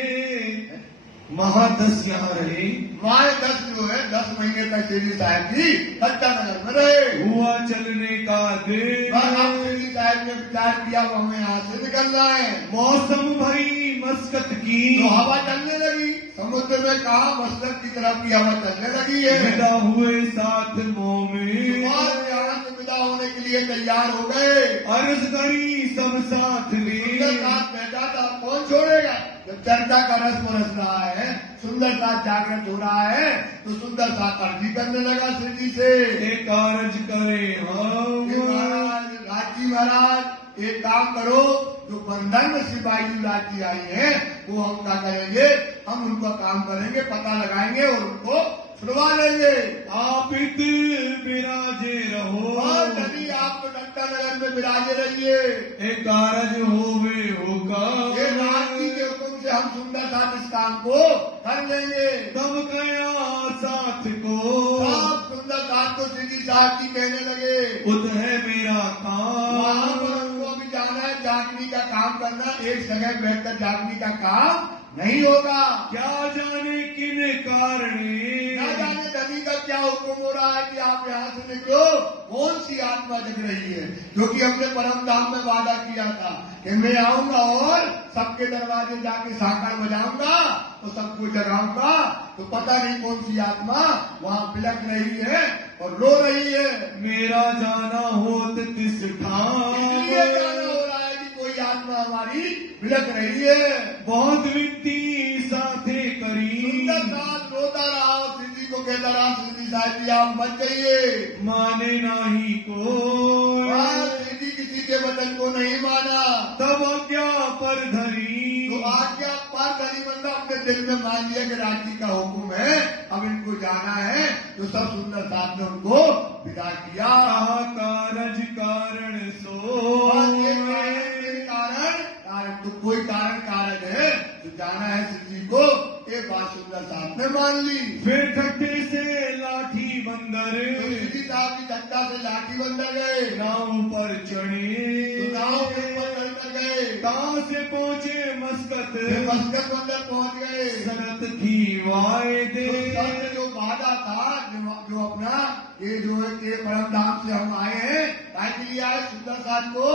महादस यहाँ रहे, माए 10 जो है 10 महीने तक श्री साहब जी सच्चा नगर में रहे। हुआ चलने का दिन, श्री साहब ने विचार किया वो हमें यहाँ से निकलना है। मौसम भई मस्कत की, तो हवा चलने लगी, समुद्र में कहा मस्कत की तरफ की हवा चलने लगी है। विदा हुए साथ मोह में, यहाँ से विदा होने के लिए तैयार हो गए। अर्ज करी सब साथ में, साथ बैठा था, कौन छोड़ेगा? जब चर्चा का रस बरस रहा है, सुंदर साथ जागृत हो रहा है, तो सुंदर साथ अर्जी करने लगा श्री जी से। एक अर्ज करे हम, महाराज, राजी महाराज एक काम करो, जो बंधन में सिपाही युवराज जी आई हैं वो हम क्या करेंगे, हम उनका काम करेंगे, पता लगाएंगे और उनको छुड़वा लेंगे। आप इत विराजे रहो, और नदी आप तो डंडा नगर में विराजे रहिए। एक कारज होवे होगा, ये राज जी के हुक्म से हम सुंदर साथ इस काम को कर लेंगे। तब गया साथ को, आप सुंदर साथ को श्री साहब जी कहने लगे, उत है मेरा वहाँ काम। पर हमको अभी जाना है, जागनी का काम करना, एक जगह बैठकर जागनी का काम नहीं होगा। क्या जाने किन कारणे, ना जाने धनी का क्या हुक्म हो रहा है कि आप यहाँ से निकलो। कौन सी आत्मा जग रही है, क्योंकि हमने परम धाम में वादा किया था कि मैं आऊंगा और सबके दरवाजे जाके साकार बजाऊंगा तो सबको जगाऊंगा। तो पता नहीं कौन सी आत्मा वहाँ बिलक रही है और रो रही है। मेरा जाना होत तिस ठाम, इसलिए जाना हो रहा है कि कोई आत्मा हमारी बिलक रही है। बहुत विनती साथे करी, सुंदर साथ रोता रहा और श्री जी को कहता रहा, श्री साहब जी आप मत जाइए। माने नाही को, श्री जी किसी के वचन को नहीं माना। तब आज्ञा पर धरी, तो आज्ञा पर धरी मतलब अपने दिल में मान लिया कि राज्य का हुक्म है, अब इनको जाना है। तो सब सुंदर साथ ने उनको विदा किया। कहा कारज कारण सो, और ये कारण तो कोई कारण कारक है तो जाना है श्री जी को, ये बात सुंदर साहब ने मान ली। फिर ठट्ठे से लाठी बंदर, तो श्री साहब की झट्टा से लाठी बंदर गए, नाव पर चढ़े, तो गाँव के ऊपर चढ़कर गए, कहाँ से पहुँचे मस्कत, मस्कत बंदर पहुंच गए। शरत थी वायदे, तो जो वादा था, जो अपना ये जो है कि परम धाम से हम आए हैं, ताकि लिए आए सुंदर साथ को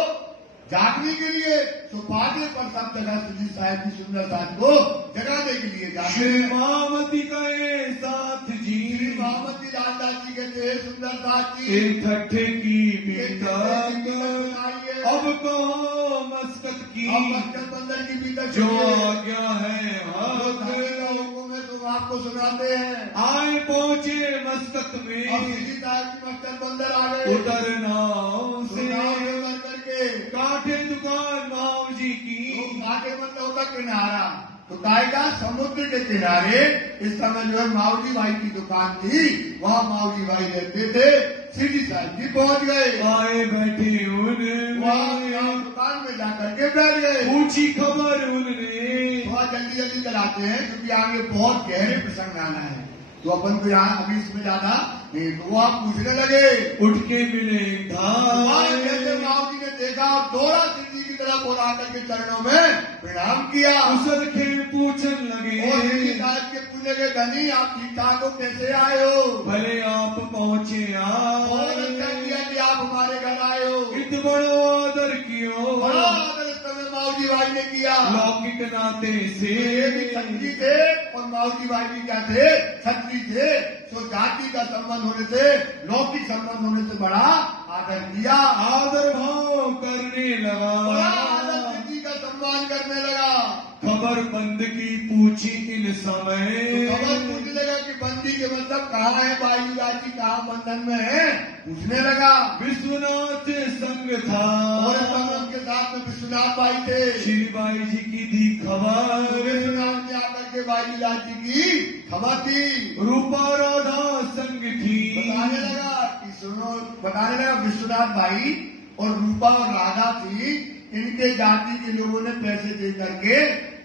जागने के लिए, तो बातें पर सब जगह श्री साहब की सुंदर साथ को जगाने के लिए जाते श्री हैं। मामती गए साथ जी, श्री महामती राजदास जी कहते हैं सुंदर साथ जी एक ठट्ठे की बीतक, बीतक अब कहो मस्कत की, अब मस्कत बंदर की बीतक जो आज्ञा है हक, हुक्म है तुम आपको सुनाते हैं। आए पहुँचे मस्कत अब में, श्री साहब की मस्कत बंदर आ गए, उतर नाव से, उतर करके काठे दुकान माव जी की, घाटे मतलब होता किनारा, तो कायदा समुद्र के किनारे इस समय जो है मावजी भाई की दुकान थी, वहाँ मावजी भाई रहते थे। श्री साहब जी पहुँच गए, आए बैठे वहाँ उन, दुकान में जाकर के बैठ गए। पूछी खबर उनने, बहुत जल्दी जल्दी चलाते हैं क्योंकि आगे बहुत गहरे प्रसंग आना है, तो अपन को यहाँ अभी इसमें ज्यादा नहीं। तो वो आप पूछने लगे, उठ के मिले धार, जैसे मावजी ने देखा और दौड़ा श्री जी की तरफ और आकर के चरणों में प्रणाम किया। कुशल के पूछन लगे, और श्री साहब के पूछने के धनी आप ठीक ठाक हो, कैसे आए हो? भले आप पहुँचे बहुत अच्छा किया कि आप हमारे घर आए हो। इत बड़ो आदर कियो, बड़ा आदर इस समय मावजी भाई ने किया। लौकिक नाते से, ये भी क्षत्रिय थे और मावजी भाई भी क्या थे, क्षत्रिय थे। तो जाति का संबंध होने से, लौकिक संबंध होने से बड़ा आदर किया, आदर भाव करने बड़ा लगा। आदर श्री जी का सम्मान करने लगा। खबर बंद की पूछी इन समय, तो खबर पूछने लगा कि बंदी के मतलब कहाँ है, बाई जाति कहाँ बंधन में है, पूछने लगा। विश्वनाथ संग था, और इस समय उनके साथ में विश्वनाथ भाई थे। श्री बाई जी की दी खबर, विश्वनाथ ने आकर के बाई जाति की खबर थी, रूपा राधा संग थी। बताने लगा कि सुनो, बताने लगा विश्वनाथ भाई और रूपा और राधा थी, इनके जाति के लोगों ने पैसे दे करके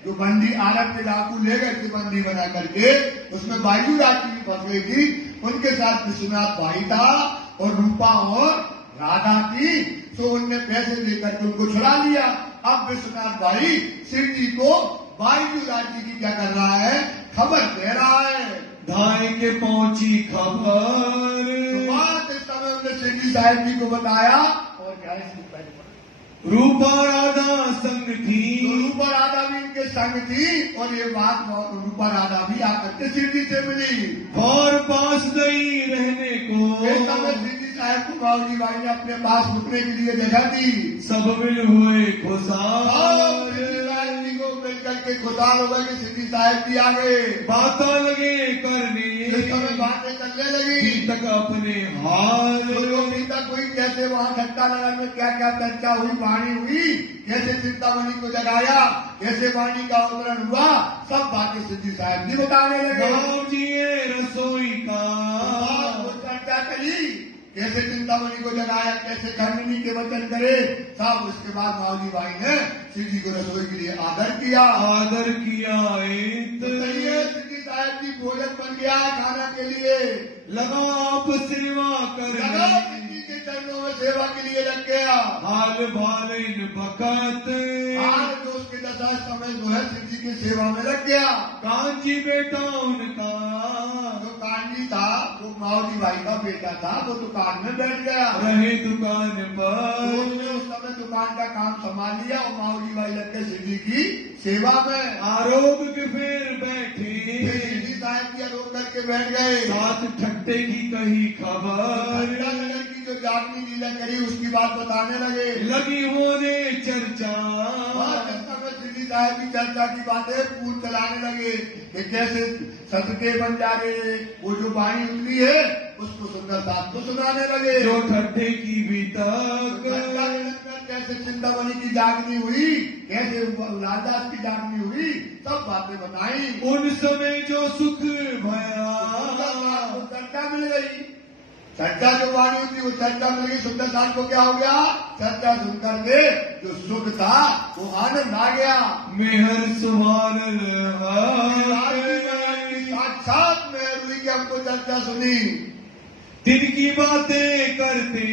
जो बंदी आरब के डाकू ले गए थे बंदी बना करके, उसमें बायू जाति भी फंस गई थी। उनके साथ विश्वनाथ भाई था और रूपा और राधा थी, तो उनने पैसे देकर के उनको छुड़ा लिया। अब विश्वनाथ भाई शिव जी को बायू जाति की क्या कर रहा है, खबर दे रहा है। धाय के पहुंची खबर, तो बात इस समय उन्होंने शिव जी साहब जी को बताया। और क्या है इसमें पहले रूपा राधा संग थी, तो रूपा राधा भी इनके संग थी और ये बात रूपा राधा भी आकर के शिव जी से मिली और पास नहीं रहने को, इस समय शिव जी साहब को बाबूजी भाई ने अपने पास रुकने के लिए जगह दी। सब मिल हुए और खुशाल, शिव जी साहब जी को मिलकर के खुशाल हो गए कि शिव जी साहब जी आ गए। बाता लगे करने, इस समय बातें चलने लगी। तक अपने हाल तक हुई कैसे वहाँ घंटा नगर में क्या क्या चर्चा हुई, वाणी हुई, कैसे चिंतामणि को जगाया, कैसे वाणी का अवतरण हुआ, सब बातें सिद्धि साहब जी बताने लगे। जी रसोई का वो चर्चा चली, कैसे चिंतामणि को जगाया, कैसे खंडनी के वचन करे, सब। उसके बाद मावली भाई ने श्री जी को रसोई के लिए आदर किया। तो चलिए सिद्धि साहब जी भोजन बन गया खाना के लिए। लगा आप सेवा लगा कर सिद्धि के चरणों में सेवा के लिए लग गया। हाल भालिन बकत आज जो उसके दशा समय जो है सिद्धि की सेवा में लग गया। कांची बेटा उनका जो कांजी था वो मावली भाई का बेटा था, वो दुकान में बैठ गया। रहे दुकान तो पर उसने उस समय दुकान का काम संभाल लिया और मावली भाई लग के सिद्धि की सेवा में। आरोग के फिर बैठे सिद्धि साहब जी आरोप करके बैठ गए। साथ ठट्टे की कही खबर घंटा नगर की जो जागनी लीला करी उसकी बात बताने लगे। लगी होने चर्चा सिद्धि साहब की चर्चा की बातें पूर्ण चलाने लगे कि कैसे सतके बन जा रहे, वो जो वाणी उतरी है उसको सुंदर साथ को सुनाने लगे। जो ठट्टे की भी तक कैसे चिंतामणि की जागनी हुई, कैसे लालदास की जागनी हुई, सब बातें बताई। उन समय जो सुख भया चर्चा मिल गई। चर्चा जो वाणी हुई वो चर्चा मिल गई। सुंदर साथ को क्या हो गया, चर्चा सुनकर के जो सुख था वो आनंद आ गया। मेहर सुभान साक्षात मेहर हुई कि हमको चर्चा सुनी। तिनकी बातें करते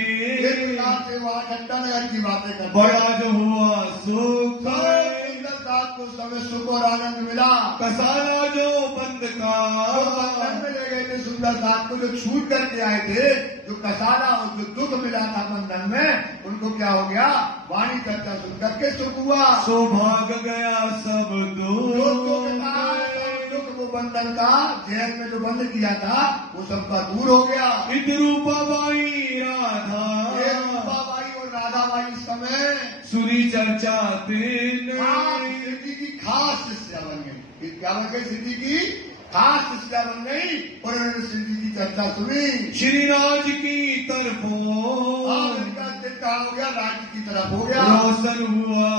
से वहाँ घंटा नगर की बातें करते बड़ा जो हुआ सुख सुंदर साथ को समय सुख और आनंद मिला। कसाला जो बंद का बंधन में ले गए थे सुंदर साथ को, जो छूट करके आए थे, जो कसाला और जो दुख मिला था बंधन में, उनको क्या हो गया, वाणी चर्चा सुन करके सुख हुआ। सौभाग गया सब दुख वो बंधन का जेल में जो बंद किया था वो सबका दूर हो गया। रूपा बाई राधा रूपा बाई और राधा बाई इस समय सुनी चर्चा दिन सिद्धि की खास शिष्या बन गई। क्या बन गई, सिद्धि की खास शिष्या बन गई और उन्होंने सिद्धि की चर्चा सुनी। श्रीराज की तरफों उनका चित्त कहाँ हो गया, राज्य की तरफ हो गया। रोशन हुआ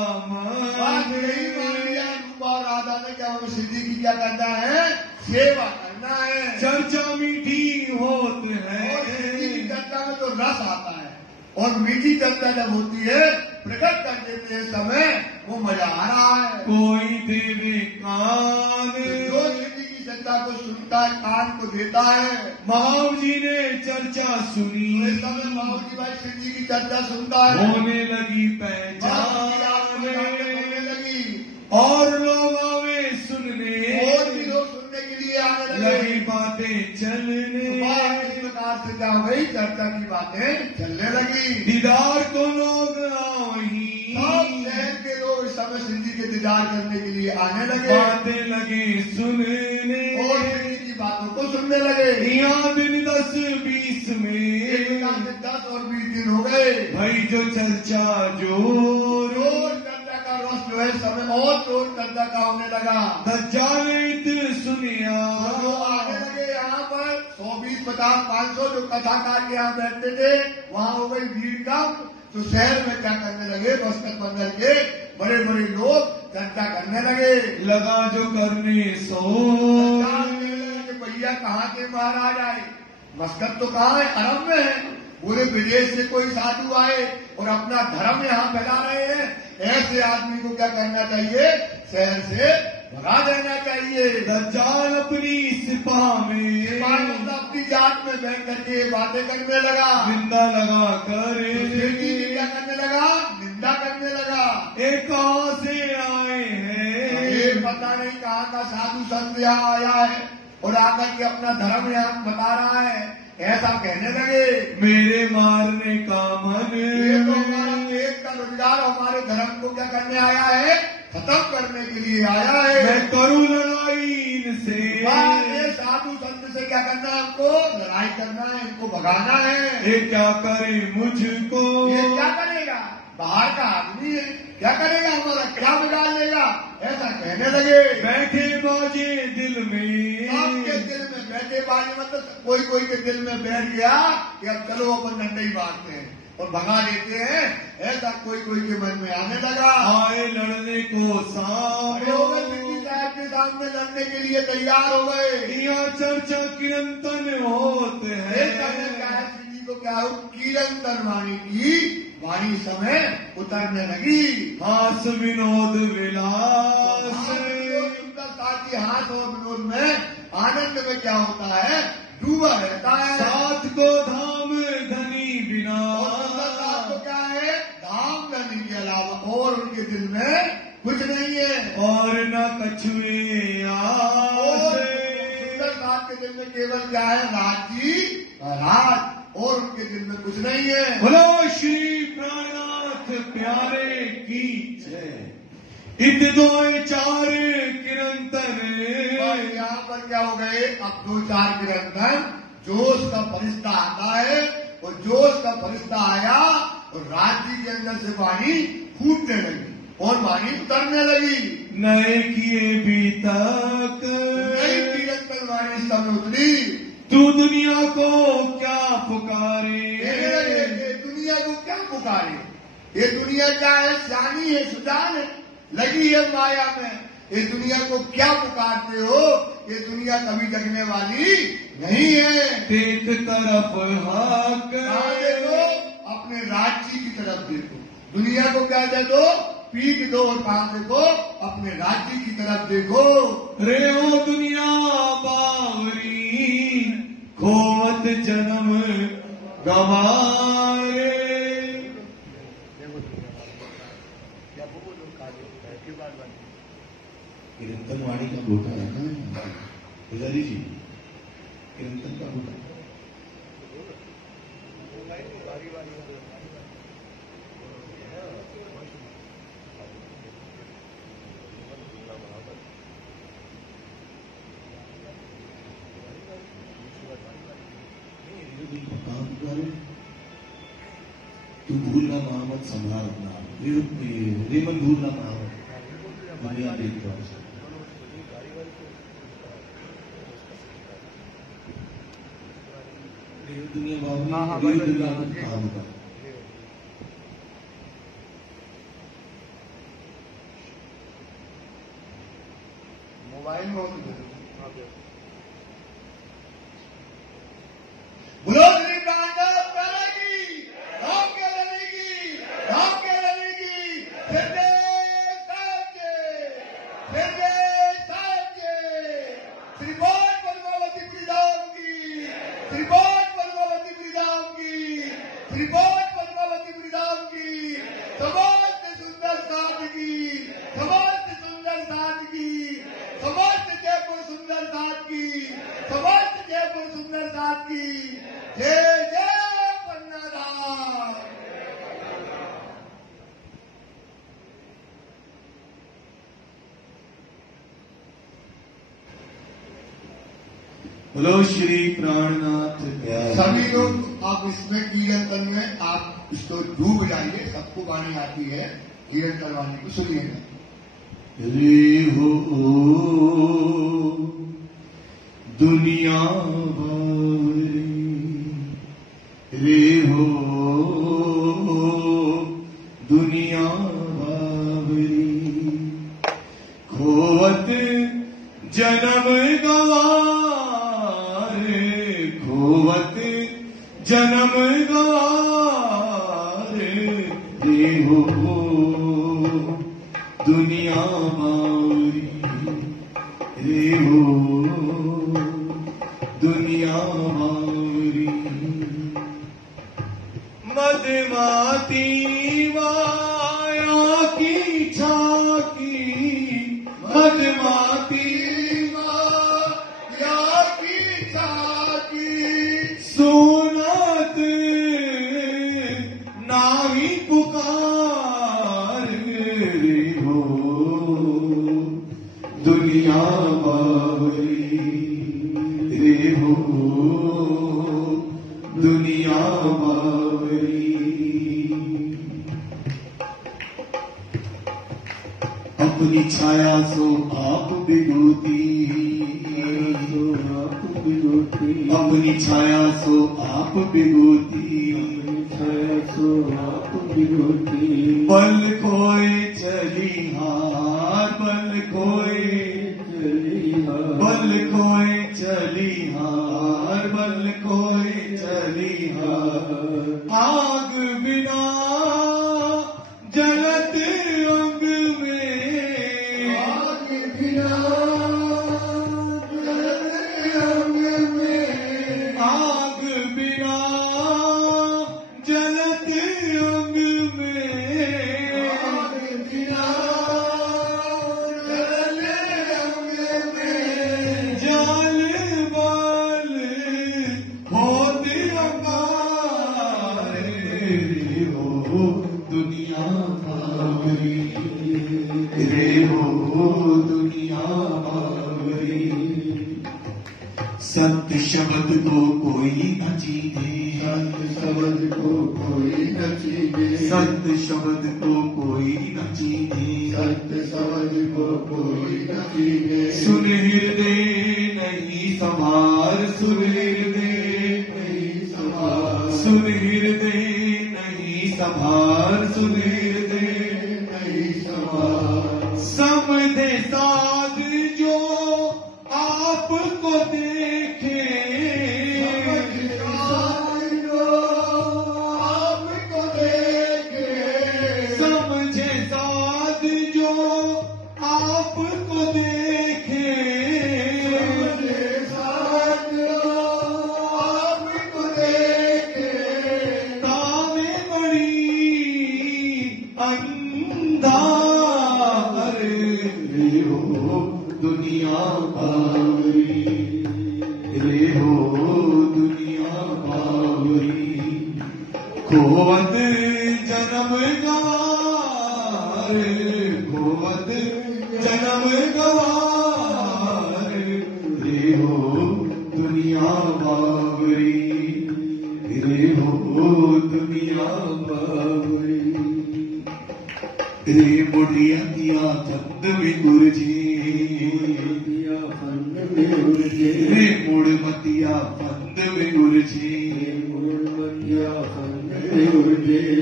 यही मान लिया रूपा और राधा ने क्या, हमें सिद्धि की क्या करना है, सेवा करना है। चर्चा मीठी होती है और सिद्धि की चर्चा में तो रस आता है, और मीठी चर्चा जब होती है प्रकट कर देते हैं समय, वो मजा आ रहा है। कोई देवे कान जो सिद्धि की चर्चा को सुनता है, कान को देता है। महाव जी ने चर्चा सुनी, इस समय माहौल जी भाई सिद्धि की चर्चा सुनता है, होने लगी पहचान लगी, और लोग आवे सुनने, और भी लोग सुनने के लिए आने लगे। लगी बातें चलने, इस प्रकार से क्या हो गई, चर्चा की बातें चलने लगी। दीदार को लोग आवही, सब शहर के लोग इस समय सिद्धि के दीदार करने के लिए आने लगे, बातें लगे सुनने, और सिद्धि की बातों को सुनने लगे। यहाँ दिन 10-20 में 10 और 20 दिन हो गए भाई जो चर्चा जो चर्चा का रस जो है समय और तो चर्चा का होने लगा। दज्जालित सुनिया, जो आने लगे यहाँ पर 120, 50, 500 जो कथाकार के यहाँ बैठते थे, वहाँ हो गई भीड़ कम। तो शहर में क्या करने लगे, बस्तर बंदर के बड़े बड़े लोग चर्चा करने लगे। लगा जो करने सो भैया कहाँ के महाराज आए, मस्कत तो कहाँ है, अरब में है। पूरे विदेश से कोई साधु आए और अपना धर्म यहाँ फैला रहे हैं। ऐसे आदमी को क्या करना चाहिए, शहर से भगा देना चाहिए। दज्जाल अपनी सिपाह में अपनी जात में बैठ करके बातें करने लगा, निंदा लगा कर क्या करने लगा, निंदा करने लगा। एक कहाँ से आए हैं, ये पता नहीं कहाँ का साधु संत यहाँ आया है और आकर के अपना धर्म यहाँ बता रहा है, ऐसा कहने लगे। मेरे मारने का मन, ये तो हमारा पेट का रोजगार हमारे धर्म को क्या करने आया है, खत्म करने के लिए आया है। मैं करूँ लड़ाई इनसे, ये साधु संत से क्या करना है, हमको लड़ाई करना है, इनको भगाना है। ये क्या करे मुझको, ये क्या करेगा, बाहर का आदमी है, क्या करेगा, हमारा क्या बिगाड़ लेगा। ऐसा कहने लगे। बैठे बाजे दिल में, आपके दिल में बैठे बाजे मतलब कोई कोई के दिल में बैठ गया कि अब चलो अपन डंडे ही मारते हैं और भगा देते हैं, ऐसा कोई कोई के मन में आने लगा। आए लड़ने को सामने, साहब के सामने लड़ने के लिए तैयार हो गए। यहाँ चर्चा किरंतन होते हैं। को क्या हो, किरंतन वाणी की वाणी समय उतरने लगी। हास विनोद विलास, साथी हाथ और विनोद में आनंद में क्या होता है, डूबा रहता है। साथ को धाम धनी बिना, तो क्या है, धाम धनी के अलावा और उनके दिल में कुछ नहीं है। और न कछुए आस, साथ के दिल में केवल क्या है, राज्य राज, और उनके दिल में कुछ नहीं है। बोलो श्री प्राणनाथ प्यारे की जय। इत दो चार किरंतन, यहाँ पर क्या हो गए, अब दो चार किरंतन, जोश का फरिश्ता आता है और जोश का फरिश्ता आया और राज्य के अंदर से वाणी फूटने लगी और वाणी उतरने लगी। नए किए भी तक, नई किरंतन वाणी सब उतरी। तू दुनिया को क्या पुकारे, ये दुनिया को क्या पुकारे, ये दुनिया क्या है, सियानी है, सुजान है, लगी है माया में। ये दुनिया को क्या पुकारते हो, ये दुनिया कभी जगने वाली नहीं है। एक तरफ हक, देखो अपने राज्य की तरफ देखो, दुनिया को क्या दे दो, पीठ दो और पांव देखो, अपने राज्य की तरफ देखो। रे ओ दुनिया बावरी, खोवत जन्म गवारे। किरंतन वाणी का गोटा रखा है पुजारी जी, किरंतन का गोटा। तू भूलना मोहम्मद सम्राट अपना, रेमन भूलना मोहम्मद दुनिया देखता है। दुनिया बाबू दुनिया काम का मोबाइल में बोलो श्री प्राणनाथ प्यारे की, राम के लड़ेगी, राम के लड़ेगी। श्रीमान पद्मावती प्रीधाम की, श्रीमान पद्मावती प्रीधाम की, श्रीमान पद्मावती प्रीधाम की। समस्त सुंदर साथ की, समस्त सुंदर साथ की, समस्त जयपुर सुंदर साथ की, समस्त जयपुर सुंदर साथ की। जय जय पन्नाधाम। बोलो श्री प्राणनाथ प्यारे। सभी लोग आप इसमें कीर्तन में आप इसको डूब जाइए, सबको वाणी आती है, कीर्तन वाणी को सुनिएगा। रे हो दुनिया बावरी, रे हो दुनिया बावरी, खोवत जन्म गवारे, खोवत जन्म गवारे। रे हो दुनिया बावरी, रे हो दुनिया बावरी। मदमाती माया की झांकी, मदमाती माया की झांकी, सुनत नाही पुकार। रे हो दुनिया बावरी, रे हो दुनिया बावरी। अपनी छाया सो आप बिगोती, अपनी छाया सो आप बिगोती, बल खोए चली हार, बल खोए चली हार, बल खोए चली हार। आग बिना जलत अंग में, आग बिना जलत अंग में, आग बिना जलत अंग में, आग बिना जलत अंग में, जाल बाल होते अंगारे हो दुनिया बावरी, रे हो दुनिया बावरी। सत्य शब्द को कोई न चीने, सत्य शब्द को कोई न चीने, सत्य शब्द को कोई न चीने, सत्य शब्द को कोई न चीने। सुन हृदय नहीं संभार, सुन हृदय नहीं संभार, सुन हृदय नहीं संभार, सुन हृदय नहीं संभार। समझे साध जो आपको देखे, समझे साध जो आपको देखे, समझे साध जो आपको देखे, समझे साध जो आपको देखे। तावे बड़ी अंधार रे हो दुनिया बावरी, रे हो दुनिया बावरी। खोवत जन्म गवार, खोवत जन्म गवार, रे हो दुनिया बावरी, रे हो दुनिया बावरी। रे मुड़िया दिया फंद में गुरजी, रे मुड़ मतिया फंद में गुरजी,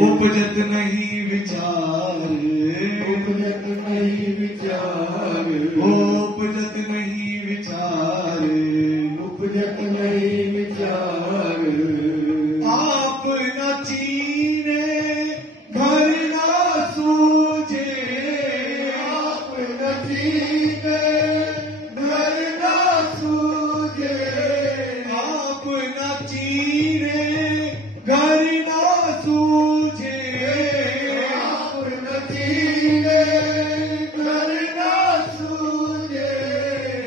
उपजत नहीं विचार, उपजत नहीं विचार, उपजत नहीं विचार, उपजत नहीं विचार। आप न चीने घर न सूझे, आप न चीने घर न सूझे, आप न चीने घर न सूझे, आप न चीने घर न सूझे।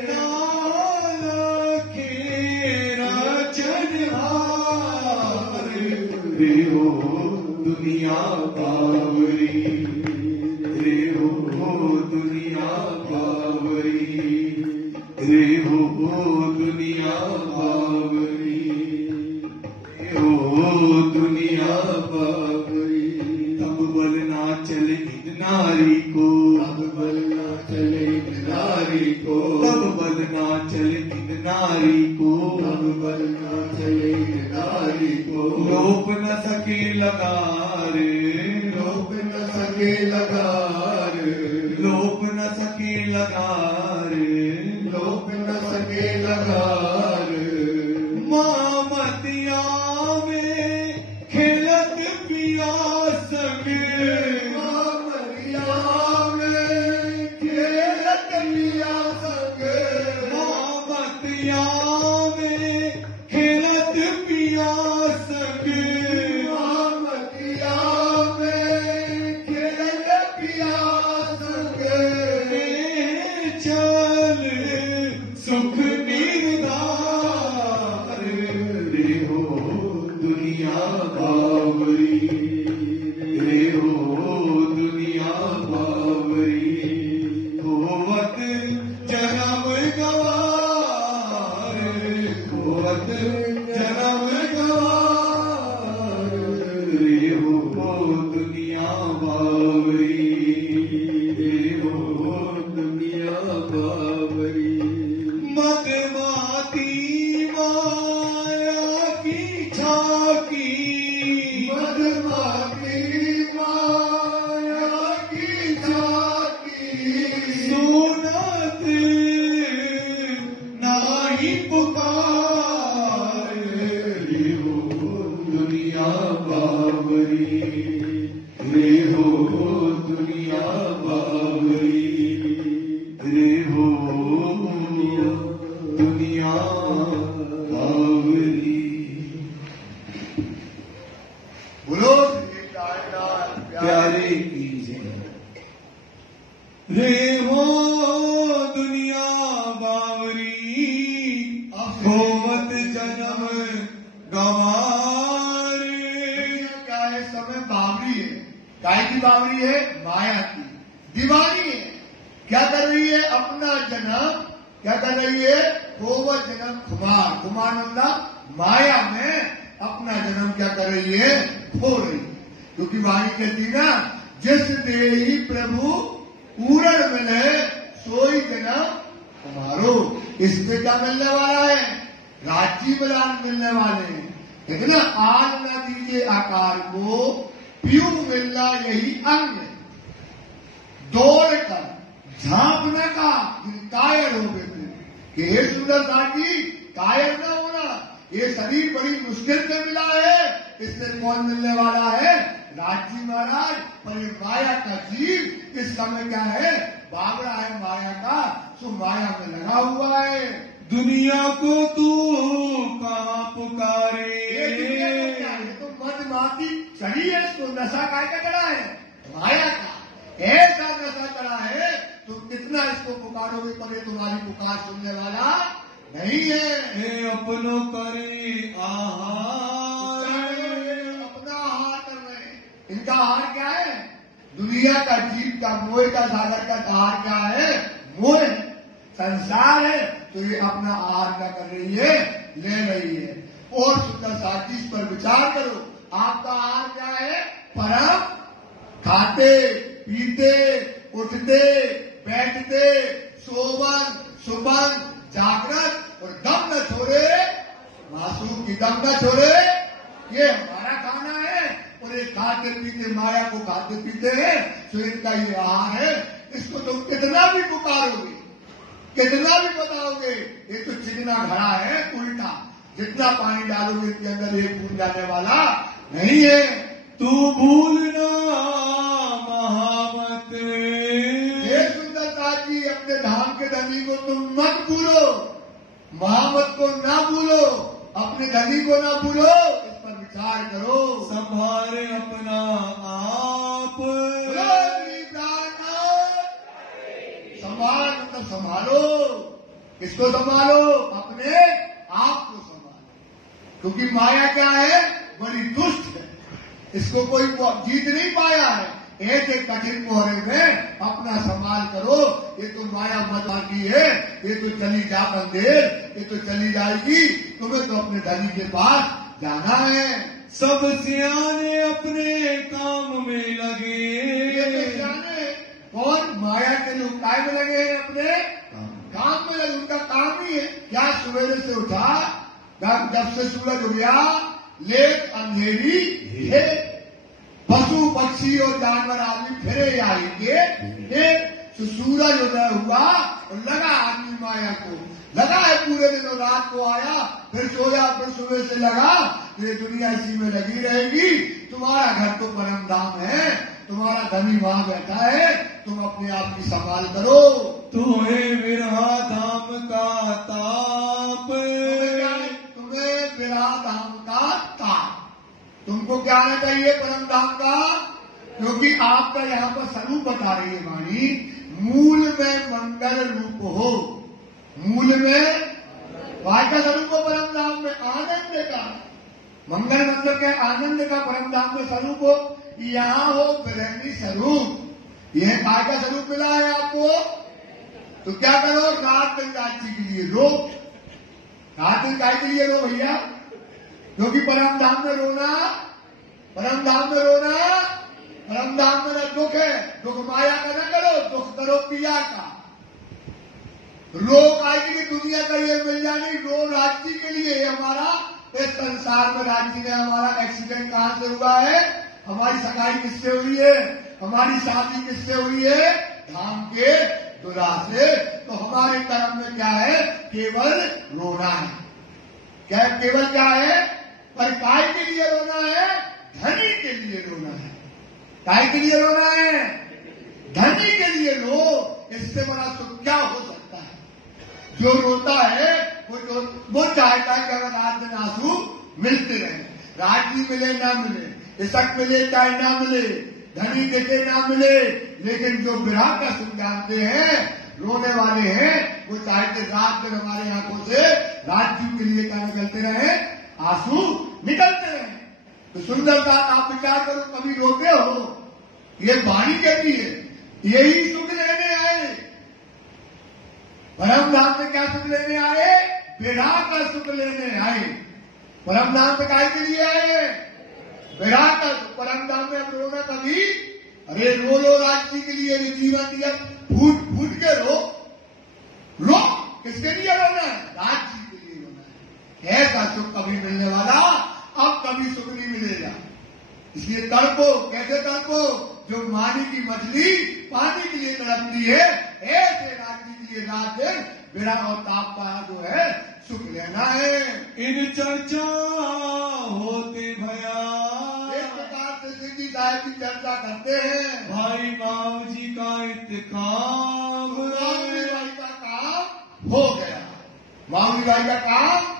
नाल के रचनहार रे हो दुनिया बावरी, रे हो दुनिया बावरी, रे हो दुनिया बावरी, रे हो दुनिया बावरी। तब बल ना चले इन नारी को, तब बल ना चले इन नारी को, तब बल ना चले इन नारी को, तब बल ना चले इन नारी को। रोप न सके लगार, रोप न सके लगार, लोप न सके लगार, लोप न सके लगार। मामतिया में खेलत पिया संग, मामतिया में खेलत पिया संग, मामतिया में खेलत पिया संग, मामतिया में खेलत पिया संग। चल सुख निरदार रे हो दुनिया बावरी, रे हो दुनिया बावरी। खोवत जन्म गवार, खोवत जन्म गवार, रे हो दुनिया बावरी। रे हो दुनिया बावरी होवत जन्म गवारे। क्या है? समय बावरी है। काय की बावरी है? माया की दीवानी है। क्या कर रही है? अपना जन्म क्या कर रही है? होवत जन्म खुमार, खुमार मतलब माया में अपना जन्म क्या कर रही है? खो रही है। क्योंकि वाणी कहती ना, जिस देही प्रभु पूर्ण मिले सोई जन्म हमारो। इसमें क्या मिलने वाला है? राज्य बलान मिलने वाले हैं। लेकिन आग न दीजिए आकार को, पीऊ मिलना यही अंग। दौड़ कर झांपने का कायर हो गए कि हे सुंदर साथी, कायर न होना। ये शरीर बड़ी मुश्किल से मिला है। इससे कौन मिलने वाला है? राजी महाराज। पर ये माया का जीव इस समय क्या है? बाबरा है माया का, सो माया में लगा हुआ है। दुनिया को तू कहाँ पुकारे। ये दुनिया को क्या है? तो मद माती चढ़ी है, इसको नशा काय का चढ़ा है? माया का ऐसा नशा चढ़ा है, तुम कितना इसको पुकारोगे पर ये तुम्हारी पुकार सुनने वाला नहीं है। हे अपनो करे आहार। अपना आहार कर रहे हैं। इनका आहार क्या है? दुनिया का जीव का मोह का सागर का आहार क्या है? मोह है, संसार है। तो ये अपना आहार क्या कर रही है? ले रही है। और सुंदर साथी इस पर विचार करो, आपका आहार क्या है? परम खाते पीते उठते बैठते सोवन सुबन जागृत और दम न छोड़े, मासूम की दम न छोड़े। ये हमारा खाना है। और ये खाते पीते माया को खाते पीते हैं, तो इनका ये आहार है। इसको तुम कितना भी पुकारोगे, कितना भी बताओगे, ये तो चिकना घड़ा है उल्टा। जितना पानी डालोगे इसके अंदर ये फूल जाने वाला नहीं है। तू भूलना महामत। हे सुंदरता जी, अपने धाम के धनी को तुम मत भूलो, महामत को ना भूलो, अपने धनी को ना भूलो। इस पर विचार करो। संभाले अपना आप। संभाल मतलब संभालो। किसको संभालो? अपने आप को संभालो। क्योंकि माया क्या है? बड़ी दुष्ट है। इसको कोई जीत नहीं पाया है। एक एक कठिन कोहरे में अपना संभाल करो। ये तो माया मत आती है, ये तो चली जा बंदेर, ये तो चली जाएगी। तुम्हें तो अपने धनी के पास जाना है। सब सियाने अपने काम में लगे। ये तो सियाने कौन? माया के लोग काय में लगे हैं? अपने काम में लगे। उनका काम ही है क्या? सवेरे से उठा, जब से सूरज उगया लेट अंधेरी है, पशु पक्षी और जानवर आदमी फिरे आएंगे। तो सूरज उदय हुआ और लगा आदमी माया को, लगा है पूरे दिन और रात को आया, फिर सोया, फिर सुबह से लगा। ये दुनिया इसी में लगी रहेगी। तुम्हारा घर तो परम धाम है, तुम्हारा धनी वहां बैठा है। तुम अपने आप की संभाल करो। तुम्हें विरहा धाम का ताप। तुम्हें विरहा धाम का ताप। तुमको क्या आना चाहिए? परम धाम का। क्योंकि आपका यहाँ पर स्वरूप बता रही है वाणी, मूल में मंगल रूप हो। मूल में का स्वरूप हो, परम धाम में आनंद का। मंगल मतलब क्या? आनंद का। परम धाम में स्वरूप हो, यहाँ हो ब्रह्मी स्वरूप। यह काय का स्वरूप मिला है आपको? तो क्या करो? रात दिन रात्रि के लिए रो। रात दिन काय के लिए रो भैया? क्योंकि परम धाम में रोना, परम धाम में रोना, परम धाम में न दुख है। दुख माया का न करो, दुख करो पिया का। रो काय के लिए? दुनिया का ये मिल जाने। रो राज्य के लिए। हमारा इस संसार में राज्य में हमारा एक्सीडेंट कहां से हुआ है? हमारी सगाई किससे हुई है? हमारी शादी किससे हुई है? धाम के दुरा से। तो हमारे कर्म में क्या है? केवल रोना है। क्या केवल क्या है? पर काय के लिए रोना है? धनी के लिए रोना है। काय के लिए रोना है? धनी के लिए रो। इससे बड़ा सुख क्या हो सकता है? जो रोता है वो चाहता है कि अगर रात दिन आंसू मिलते रहे, राज्य मिले ना मिले, इशक मिले चाहे ना मिले, धनी देखे ना मिले, लेकिन जो विरह का सुख जानते हैं, रोने वाले हैं, वो चाहते रात दिन हमारे आंखों से राज्यों के लिए क्या निकलते रहे, आंसू निकलते रहे। तो सुंदरता आप विचार करो, कभी रोते हो, ये वाणी कहती है, यही सुख लेने आए। परम धाम में क्या सुख लेने आए? विरह का सुख लेने आए। परम धाम में काय के लिए आए? विरह का सुख। परम धाम में अब रोना कभी, अरे रो लो राज्य के लिए, जीवन दिया, फूट फूट के रो, किसके लिए रोना है? राज्य के लिए रोना है। ऐसा सुख कभी मिलने वाला अब कभी सुख नहीं मिलेगा। इसलिए तड़पो, कैसे तड़पो? जो मानी की मछली पानी के लिए तड़पती है, ऐसे राज्य के लिए रात दिन विरह और ताप का जो है सुख लेना है। इन चर्चा होते भया, एक प्रकार से सिद्धि साहब की चर्चा करते हैं। भाई माव जी का इंतकाम, मामूली भाई का काम हो गया। मामूली भाई का काम,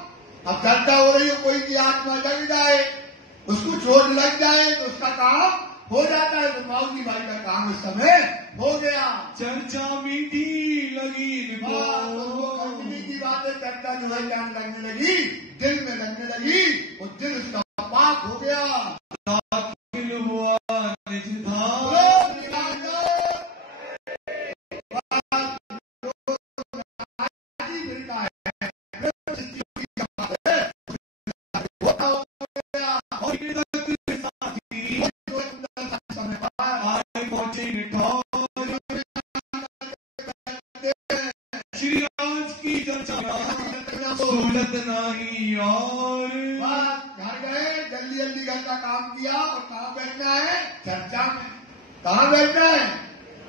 अब चर्चा हो रही है, कोई की आत्मा जग जाए, उसको चोट लग जाए तो उसका काम हो जाता है। तो मामूली भाई का काम इस समय हो गया। चर्चा मीठी लगी निभाने की बातें, चर्चा जो है जान लगने लगी, दिल में लगने लगी, और दिल उसका पाक हो गया। हुआ निज धाम, श्री राज की चर्चा सोलत नहीं और घर गए, जल्दी जल्दी घर का काम किया, और कहाँ बैठना है? चर्चा में। कहाँ बैठना है?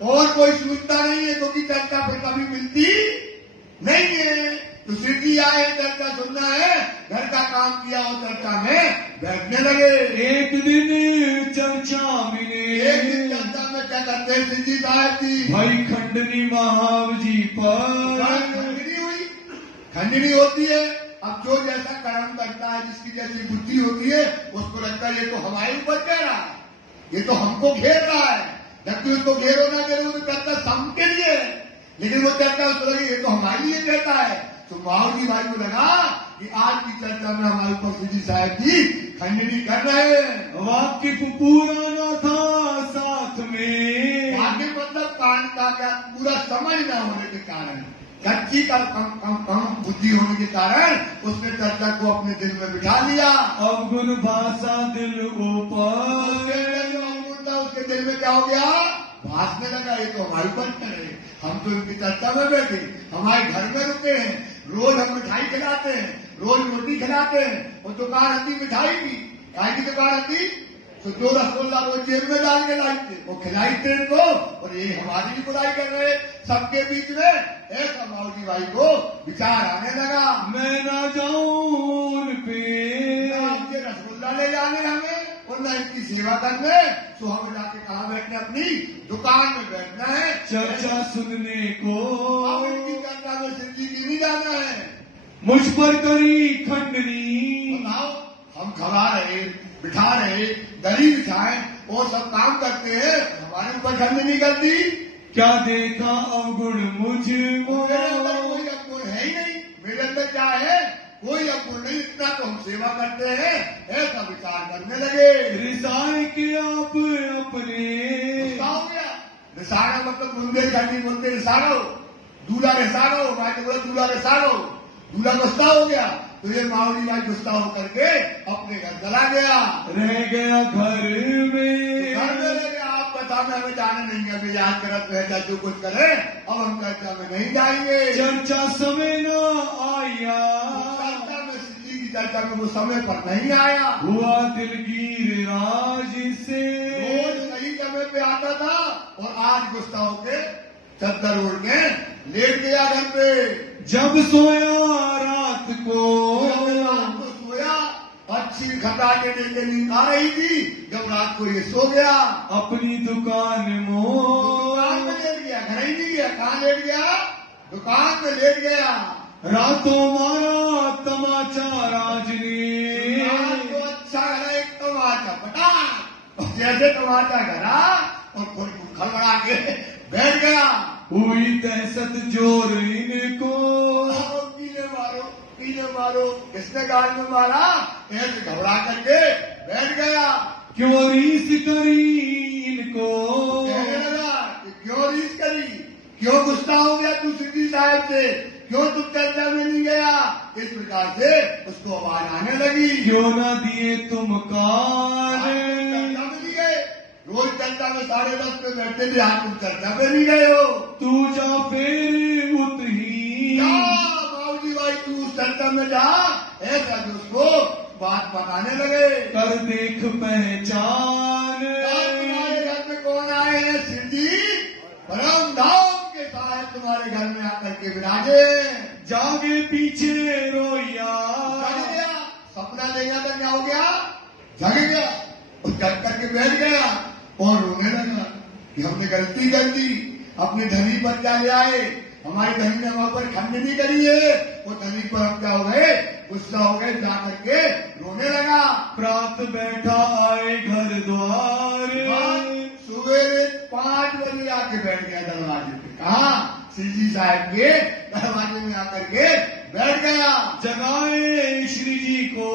और कोई सूझता नहीं है, क्योंकि चर्चा फिर कभी मिलती नहीं है। तो सिद्धि आए, चर्चा सुनना है, घर का काम किया और चर्चा में बैठने लगे। एक दिन चर्चा मिले, एक दिन चर्चा में क्या करते हैं सिद्धि साहब जी? भाई खंडनी महाव जी पर खंडनी हुई, खंडनी होती है। अब जो जैसा कर्म करता है, जिसकी जैसी बुद्धि होती है, उसको लगता है ये तो हमारे ऊपर कह रहा है, ये तो हमको घेर रहा है। जबकि उसको घेरो ना घेरो, तो चर्चा सबके लिए है, लेकिन वो चर्चा उसको लगी ये तो हमारे लिए कहता है। तो माहौली भाई को लगा कि आज की चर्चा में हमारे ऊपर सिद्धि साहब जी खंडनी कर रहे हैं। वाकिफ पूरा न था साथ में, आगे मतलब कान का क्या पूरा समझ न होने के कारण, कच्ची का कम बुद्धि होने के कारण उसने चर्चा को अपने दिल में बिठा लिया। अवगुण भाषा दिल ऊपर, उसके दिल में क्या हो गया? भासने लगा, ये तो हमारे ऊपर कर रहे, हम तो इनकी चर्चा में बैठे, हमारे घर में रुके हैं, रोज हम मिठाई खिलाते हैं, रोज रोटी खिलाते हैं, और दुकान आती मिठाई की, काय की दुकान आती, तो जो रसगुल्ला रोज जेब में डाल के लाते, वो खिलाते इनको, और ये हमारी भी बुराई कर रहे सबके बीच में। ऐसा माऊजी भाई को विचार आने लगा, मैं ना जाऊं उन पे, आपके रसगुल्ला ले जाने हमें, और न इनकी सेवा करने, तो हम जाके कहाँ बैठने? अपनी दुकान में बैठना है, चर्चा सुनने को। अब इनकी चर्चा में सिद्धि की नहीं जाना है। मुझ पर करी खंडनी, बताओ, हम खवा रहे, बिठा रहे, दरी बिछाए और सब काम करते हैं, हमारे ऊपर खंडनी नहीं करती। क्या देखा अवगुण मुझ मेरे अंदर कोई अवगुण है ही नहीं, मेरे अंदर क्या है? कोई अवगुण नहीं, इतना तो हम सेवा करते हैं, ऐसा विचार करने लगे। रिसाए के आप अपने, हो गया रिसाना, मतलब बुंदेलखंडी बोलते रिसानो, दूल्हा रिसानो, मैं तो बोला दूल्हा रिसानो, दूल्हा गुस्सा हो गया। तो ये मावली भाई गुस्सा होकर के अपने घर चला गया, रह गया घर में, घर में रह गया। आप बता में हमें जाने नहीं है, अभी याद करत रहता जो कुछ करे, अब हम चर्चा में नहीं जाएंगे। चर्चा समय न आया, चर्चा में सिद्धि की चर्चा में वो समय पर नहीं आया। हुआ दिलगीर राज से, रोज सही समय पे आता था, और आज गुस्सा होके चद्दर ओढ़ के लेट गया घर पे। जब सोया रात को, सोया, अच्छी खटा के लेके नींद आ रही थी, जब रात को ये सो गया, अपनी दुकान दुकान में लेट गया, घर ही नहीं गया, कहाँ लेट गया? दुकान में लेट गया। रातों मारा तमाचा राजनी, रात को अच्छा है एक तमाचा, पटाख जैसे तमाचा धरा और खड़बड़ा के बैठ गया। हुई दहशत जोर इनको, पीले मारो। किसने गाल में मारा? ऐसे घबरा करके बैठ गया। क्यों रीस करी इनको, कहने लगा कि क्यों रीस करी, क्यों गुस्सा हो गया तू सिद्धि साहब से, क्यों तू चर्चा में नहीं गया? इस प्रकार से उसको आवाज आने लगी। क्यों ना दिए तुम कान, चर्चा में नहीं गए? रोज चर्चा में 10:30 पे बैठते थे, आज तुम चर्चा में नहीं गए हो। तू जा फिर उतही, बाबूजी भाई तू उस चर्चा में जा। ऐसा जो उसको बात बताने लगे। कर देख पहचान, तुम्हारे घर में कौन आए हैं? सिद्धि परम धाम के साहब तुम्हारे घर में आकर के विराजे। जागे पीछे रोया, जग गया, सपना ले गया था, क्या हो गया? जग गया और जग करके बैठ गया और रोने लगा कि हमने गलती कर दी, अपने धनी पर क्या ले आए, हमारी धनी ने वहां पर खंडनी करी है। वो धनी पर हम क्या हो गए? गुस्सा हो गए, जा करके रोने लगा। प्रात बैठा आए घर द्वार, सवेरे 5 बजे आके बैठ गया दरवाजे पे। कहा? श्री साहब के दरवाजे में आकर के बैठ गया। जगाए श्री जी को,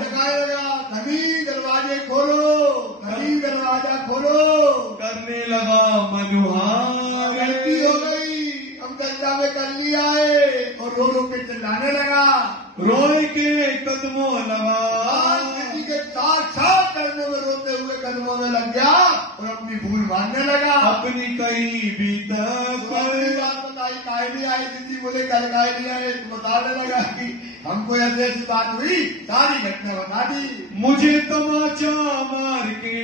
जगाए लगा, धनी दरवाजे खोलो, धनी दरवाजा खोलो। करने लगा मनुहार, गलती हो गई, हम चर्चा में कर लिया है। और रो रो के चिल्लाने लगा, रोए के कदमों लगा, किसी के साथ करने में रोते हुए कदमों में लग गया और अपनी भूल मानने लगा। अपनी कई बीतक बात बताई, काहे नहीं आए? दीदी बोले कल काहे नहीं आए? बताने लगा कि हमको ऐसी ऐसी बात हुई, सारी घटना बता दी। मुझे तमाचा मार के,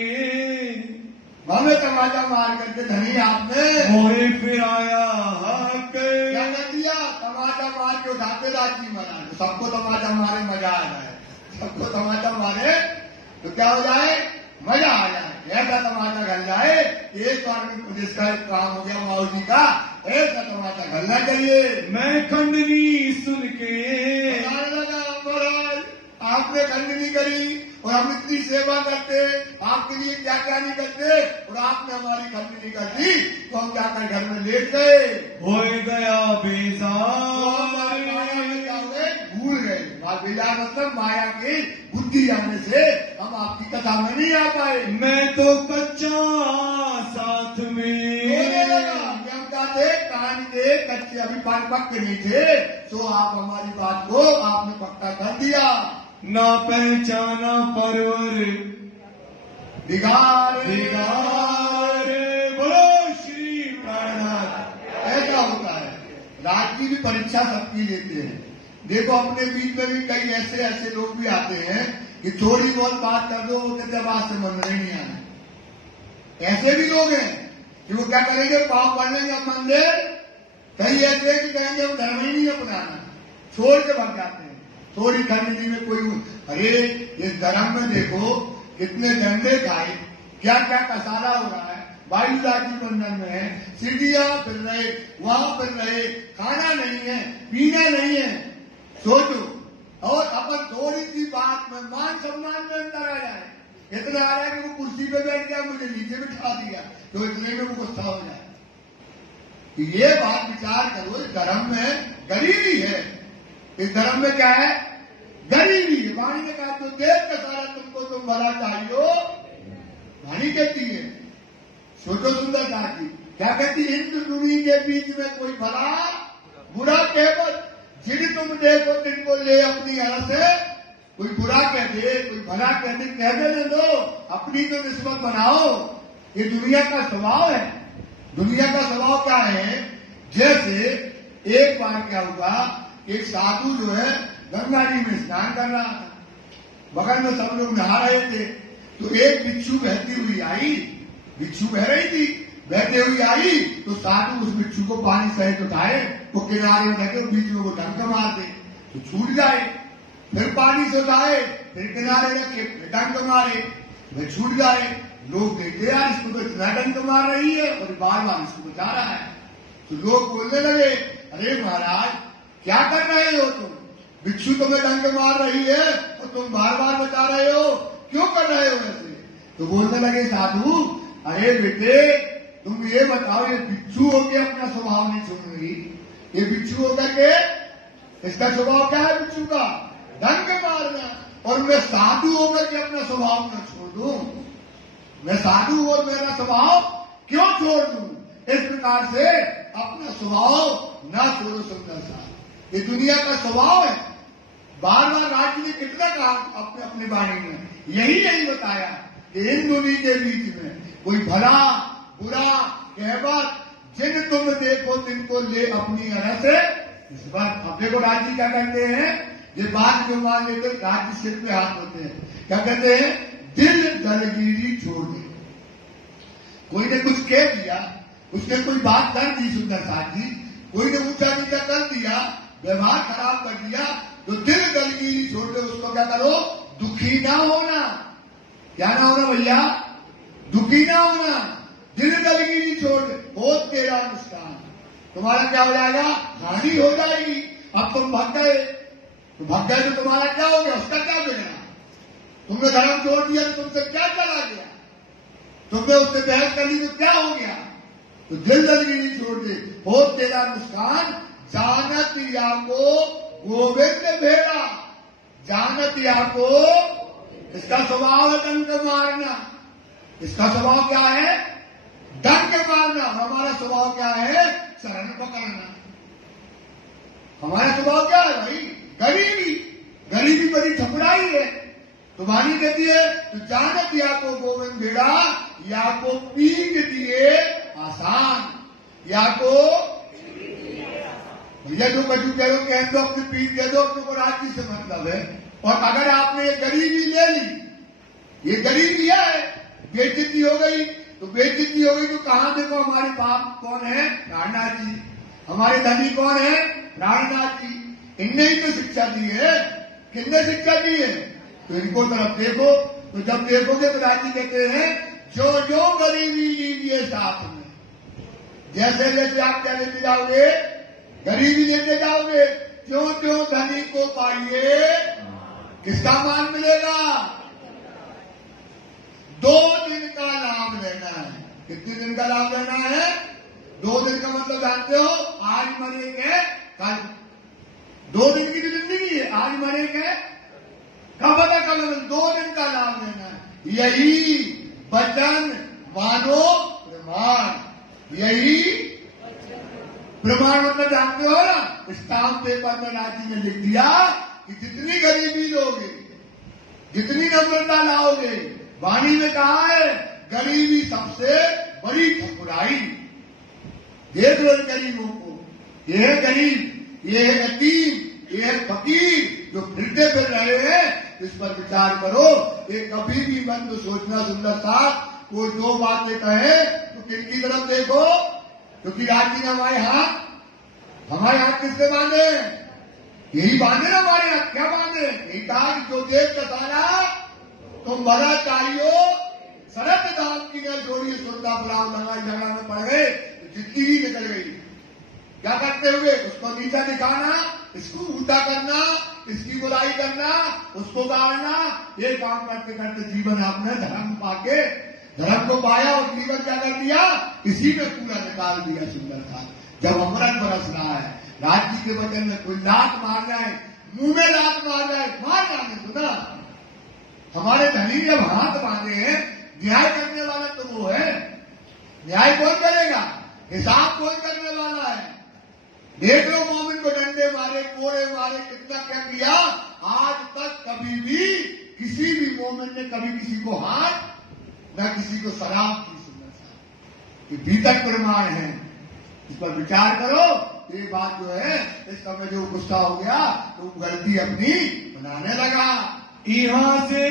हमें तमाचा मार करके धनी आपने मोहे फिर आया हक, क्या कर दिया? तमाचा मार के उठाते राजी मना। सबको तमाचा मारे मजा आ जाए, सबको तमाचा मारे तो क्या हो जाए? मजा आ जाए। ऐसा तमाचा घल जाए, एक बार में जिसका काम हो गया माऊजी का, ऐसा तमाचा घलना चाहिए। मैं खंडनी सुन के, लगा महाराज आपने खंडनी करी और हम इतनी सेवा करते, आपके लिए क्या क्या नहीं करते, और आपने हमारी खंडनी कर दी तो हम जाकर घर में लेट गए। हो गया बेजार, क्या हुए? भूल गए। बेजार मतलब माया की बुद्धि आने से हम आपकी कथा में नहीं आ पाए। मैं तो कच्चा साथ में, हम क्या थे? कान के कच्चे, अभी पक्के नहीं थे, तो आप हमारी बात को आपने पक्का कर दिया। ना पहचाना परवर बिगाड़ बोलो श्री प्राणनाथ। ऐसा होता है। राज की भी परीक्षा सबकी लेते हैं। देखो अपने बीच में भी कई ऐसे ऐसे लोग भी आते हैं कि थोड़ी बहुत बात कर दो, वो कहते बात से मन नहीं आना। ऐसे भी लोग हैं कि वो क्या करेंगे? पाप पढ़ लेंगे मंदिर, कई ऐसे कि कहेंगे हम धर्म ही नहीं अपनाना, छोड़ के भाग जाते हैं। थोड़ी खंडनी में कोई, अरे इस धर्म में देखो कितने डंडे खाए, क्या क्या कसारा हो रहा है। वायु राजी बंधन में है, सीढ़ियां फिर रहे, वहां फिर रहे, खाना नहीं है, पीना नहीं है। सोचो, और अपन थोड़ी सी बात में मान सम्मान में अंतर आ जाए। इतना आ रहा है कि वो कुर्सी पे बैठ गया, मुझे नीचे बिठा दिया, तो इतने में वो गुस्सा हो जाए। ये बात विचार करो, इस धर्म में गरीबी है। इस धर्म में क्या है? गरीबी है। वाणी ने कहा तो देश का सारा तुमको तुम भला चाहिए, वाणी कहती है। सोचो सुंदरता की, क्या कहती? हिंद दुनिया के बीच में कोई भला बुरा केवल जिन तुम देखो तिनको ले अपनी हर से। कोई बुरा कह दे, कोई भला कह दे, कह देने दो, अपनी तो निस्बत बनाओ। ये दुनिया का स्वभाव है। दुनिया का स्वभाव क्या है? जैसे एक बार क्या हुआ, एक साधु जो है गंगा जी में स्नान कर रहा था, बगल में सब लोग नहा रहे थे, तो एक बिच्छू बहती हुई आई, बिच्छू बह रही थी, बहते हुई आई तो साधु उस बिच्छू को पानी सहित उठाए, वो किनारे में लगे, बीच में वो डंक मार दे तो छूट जाए, फिर पानी से उठाए, फिर किनारे रखे, फिर डंक मारे, वह छूट जाए। लोग देखते यार इसको तो इतना डंक मार रही है और बार बार इसको बचा रहा है। तो लोग बोलने लगे, अरे महाराज क्या कर रहे हो तुम? बिच्छू तुम्हें डंक मार रही है और तुम बार बार बचा रहे हो, क्यों कर रहे हो ऐसे? तो बोलने लगे साधु, अरे बेटे तुम ये बताओ, ये बिच्छू होकर अपना स्वभाव नहीं छोड़ रही, ये बिच्छू होकर के इसका स्वभाव क्या है? बिच्छू का डंक मारना। और मैं साधु होकर के अपना स्वभाव न छोड़ दूं, मैं साधु और मेरा स्वभाव क्यों छोड़ दूं? इस प्रकार से अपना स्वभाव न छोड़ो सुंदर सा, ये दुनिया का स्वभाव है। बार बार राज्य ने कितना कहा अपने अपनी वाणी में, यही बताया कि इन दुनिया के बीच में कोई भला बुरा कहवत जिन तुम देखो तिनको ले अपनी अरह से इस बार। अब देखो राज्य क्या कहते हैं, ये बात जो मान लेते राज्य सिर पे हाथ होते हैं, क्या कहते हैं? दिल दलगीरी छोड़ दे। कोई ने कुछ कह दिया, उसने कोई बात कर दी सुंदर साथ जी, कोई ने ऊंचा नीचा कर दिया, व्यवहार खराब कर दिया, तो दिल दलगीरी छोड़ दे। उसको क्या करो? दुखी ना होना। क्या ना होना भैया? दुखी ना होना। दिल दलगीरी छोड़ दे, हो तेरा नुकसान, तुम्हारा क्या हो जाएगा? हानि हो जाएगी। अब तुम भाग गए, तो भाग गए तो तुम्हारा क्या हो गया? उसका क्या बिगड़ा? तुमने धर्म छोड़ दिया तो तुमसे क्या चला गया? तुमने उससे बहस कर ली तो क्या हो गया? तो दिल दलगीरी छोड़ दे, हो तेरा नुकसान। जानत या को गोविंद भेड़ा, जानत या को, इसका स्वभाव है डंक मारना। इसका स्वभाव क्या है? डंक मारना। हमारा स्वभाव क्या है? शरण पकड़ना। हमारा स्वभाव क्या है भाई? गरीबी। गरीबी बड़ी ठपड़ाई है। तो वाणी कहती है, तो जानत या को गोविंद भेड़ा, या को पीक दिए आसान, या को भैया जो कछु कह लो कह दो, अपनी पीठ दे दो, अपने को राज्य से मतलब है। और अगर आपने ये गरीबी ले ली, ये गरीबी है, बेइज्जती हो गई, तो बेइज्जती हो गई तो कहां देखो हमारे बाप कौन है? प्राणनाथ जी। हमारे धनी कौन है? प्राणनाथ जी। इनने ही तो शिक्षा दी है। किसने शिक्षा दी है? तो इनको तरफ देखो, तो जब देखोगे तो राज्य कहते हैं, जो जो गरीबी लीजिए साथ में। जैसे जैसे आप क्या लेते जाओगे? गरीबी लेते जाओगे, क्यों क्यों धनी को पाइए, किसका मान मिलेगा? 2 दिन का लाभ लेना है। कितने दिन का लाभ लेना है? 2 दिन का मतलब जानते हो? आज मरेंगे कल। 2 दिन की जिंदगी है, आज मरेंगे कब पता कल। 2 दिन का लाभ लेना है। यही वचन मानो प्रमाण। यही प्रमाण मतलब जानते हो ना? स्टाम्प पेपर में राज्य ने लिख दिया कि जितनी गरीबी लोगे, जितनी नम्रता लाओगे, वाणी में कहा है गरीबी सबसे बड़ी ठकुराई। देख लो गरीबों को, ये है गरीब, ये है यतीम, ये है फकीर जो फिरते फिर रहे हैं। इस पर विचार करो। ये कभी भी मन तो सोचना सुंदर साहब, कोई 2 बातें कहे तो किनकी तरफ देखो? क्योंकि राज्य ने हमारे हाथ किससे बांधे? यही बांधे ना हमारे हाथ। क्या बांधे? यही कहा कि जो देश का सारा तुम भला चाहिए, शरद दाम की न जोड़िए, सुरता बुलाव लगा, झगड़ा में पड़ गए तो जिंदगी ही निकल गई। क्या करते हुए? उसको नीचा दिखाना, इसको ऊंचा करना, इसकी बुराई करना, उसको गाड़ना। ये काम करते करते जीवन आपने धर्म पाके, धर्म को पाया और जीवन क्या कर दिया? इसी में पूरा निकाल दिया सुंदर था। जब अमृत बरस रहा है, राज्य के वचन में कोई लात मार रहा है, मुंह में लात मार रहा है, मार जाने दो ना। हमारे धनी जब हाथ बांधे हैं, न्याय करने वाला तो वो है। न्याय कौन करेगा? हिसाब कौन करने वाला है? देख लो मोमिन को डंडे मारे, कोड़े मारे, कितना क्या किया। आज तक कभी भी किसी भी मोमिन ने कभी किसी को हाथ न किसी को शराब की। सुंदर साहब, ये भीतर प्रमाण है, इस पर विचार करो। ये बात जो है, इस समय जो गुस्सा हो गया तो गलती अपनी बनाने लगा। यहाँ से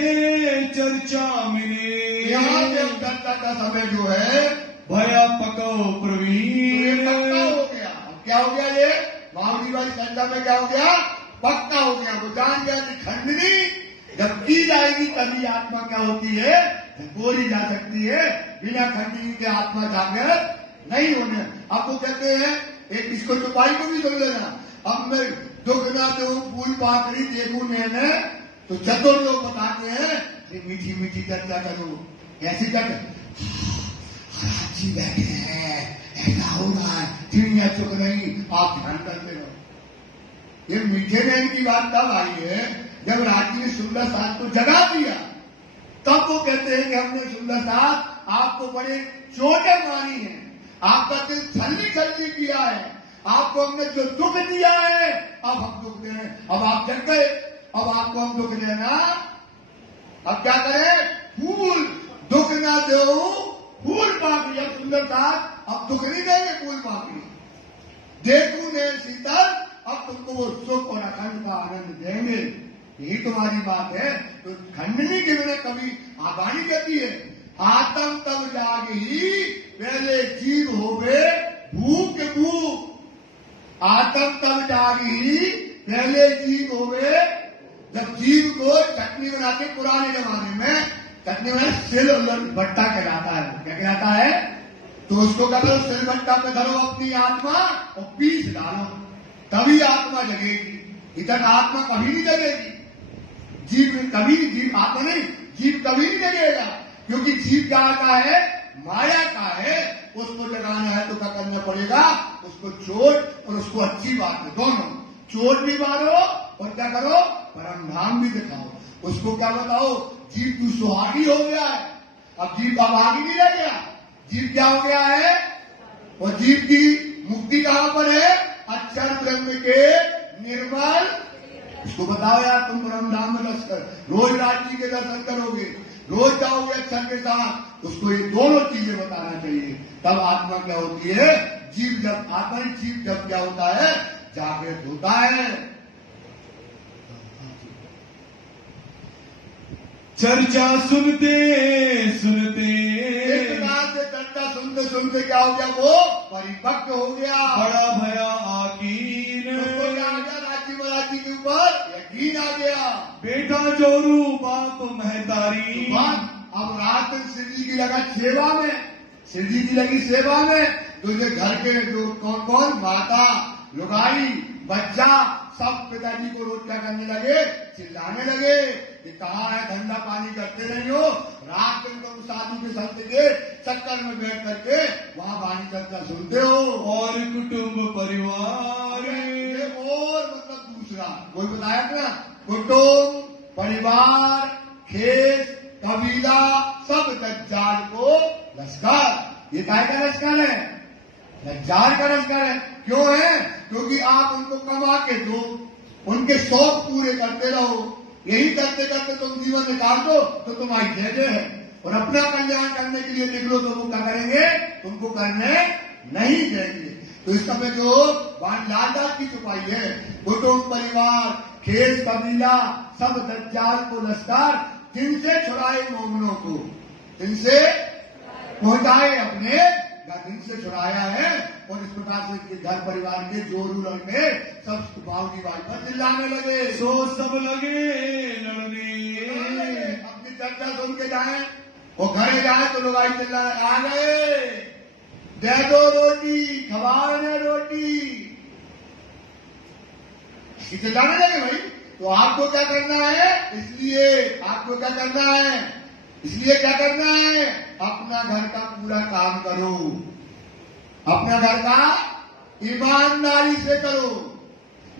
चर्चा मिले, यहाँ से चर्चा का समय जो है भया पको प्रवीण, पक्का हो गया। अब क्या हो गया? ये मामूली वाली चर्चा में क्या हो गया? पक्का हो गया। वो जान गया कि खंडनी जब की जाएगी तभी आत्मा क्या होती है? बोली जा सकती है। बिना खंडनी के आत्मा जागृत नहीं होने। अब वो कहते हैं, एक इसको चुपाई को भी सुन लेना। अब मैं दुख ना दूं फूल पाकड़ी देखूं मैंने, तो चतुर लोग बताते हैं मीठी मीठी चर्चा करो, ऐसे करते जी बैठे हैं, ऐसा हो रहा है, चिड़िया चुप नहीं, आप ध्यान करते रहो। ये मीठे नैन की बात तब आई है जब राजी ने सुंदर साथ को जगा दिया, तब वो कहते हैं कि हमने सुंदर साथ आपको बड़े चोटें मारी हैं, आपका दिल छलनी छलनी किया है, आपको हमने जो दुख दिया है अब हम दुख दे रहे हैं। अब आप जग गए, अब आपको हम दुख देना, अब क्या करें? फूल दुख ना दो फूल पापी। अब सुंदर साथ अब दुख नहीं देंगे, फूल पापी देखू ने शीतल, अब तुमको वो सुख और अखंड का आनंद देंगे। यही तुम्हारी बात है। तो खंडनी के बिना कभी आबानी कहती है, आत्म तब जागी पहले जीव होवे भूख भूख। आत्म तब जागी पहले जीव होवे। जब जीव को चटनी बनाते पुराने जमाने में, चटनी में सिल भट्टा कहलाता है। क्या कहलाता है? तो उसको क्या करो, सिल भट्टा पे धरो अपनी आत्मा और पीस डालो, तभी आत्मा जगेगी। इधर आत्मा कभी नहीं जगेगी, जीव कभी, जीव आत्मा नहीं, जीव कभी नहीं जगेगा, क्योंकि जीव क्या का है? माया का है। उसको जगाना है तो क्या करना पड़ेगा? उसको चोट और उसको अच्छी बात है, दोनों चोट भी मारो और क्या करो? परम धाम भी दिखाओ। उसको क्या बताओ? जीव तू सुहागी हो गया है, अब जीव अभागी नहीं रह गया, जीव क्या हो गया है? और जीव की मुक्ति कहां पर है? अक्षर ब्रह्म के निर्मल। उसको बताओ यार, तुम परम धाम में दर्शन कर, रोज रात्रि के दर्शन करोगे, रोज जाओगे अक्षर के साथ, उसको ये दोनों चीजें बताना चाहिए। तब आत्मा क्या होती है? जीव जब आत्मा जीव जब क्या होता है? जागृत होता है। चर्चा सुनते सुनते, एक प्रकार से चर्चा सुनते सुनते क्या हो गया? वो परिपक्व हो गया, बड़ा भया आकीन, उसको क्या आ गया? राजी महाराजी के ऊपर यकीन आ गया। बेटा जोरू बाप महतारी। अब रात शिव जी की लगा सेवा में, शिव जी की लगी सेवा में, तो ये घर के जो कौन कौन, माता, लुगाई, बच्चा, सब पिताजी को रोज क्या करने लगे? चिल्लाने लगे कि कहाँ है, धंधा पानी करते नहीं हो, रात दिन तुम साधु के संत के चक्कर में बैठ करके वहाँ वाणी चर्चा सुनते हो। और कुटुंब परिवार, और मतलब दूसरा कोई बताया ना, कुटुंब परिवार, खेत कबीला, सब दज्जाल को लश्कर। ये काय का लश्कर है? दज्जाल का लश्कर है। क्यों है? क्योंकि आप उनको कमा के दो, उनके शौक पूरे करते रहो, यही करते करते तुम जीवन निकाल दो तो तुम्हारी जय जय है। और अपना कल्याण करने के लिए निकलो तो वो क्या करेंगे? तुमको करने नहीं देंगे। तो इस समय जो लालदास की छुपाई है, कुटुंब परिवार, खेत कबीला, सब दज्जाल को लश्कर, जिनसे छुड़ाए मोमनों को, जिनसे पहुंचाए अपने दिन से छुड़ाया है। और इस प्रकार से घर परिवार के जोरू लड़के सब बावली बाई पर चिल्लाने लगे, सो सब लगे लड़ने। अपनी चर्चा सुन के जाए और घरे जाए तो लोग आई चिल्ला, आ गए, दे दो रोटी, खवाओ ने रोटी, चिल्लाने लगे भाई। तो आपको क्या करना है? इसलिए आपको क्या करना है? इसलिए क्या करना है? अपना घर का पूरा काम करो, अपना घर का ईमानदारी से करो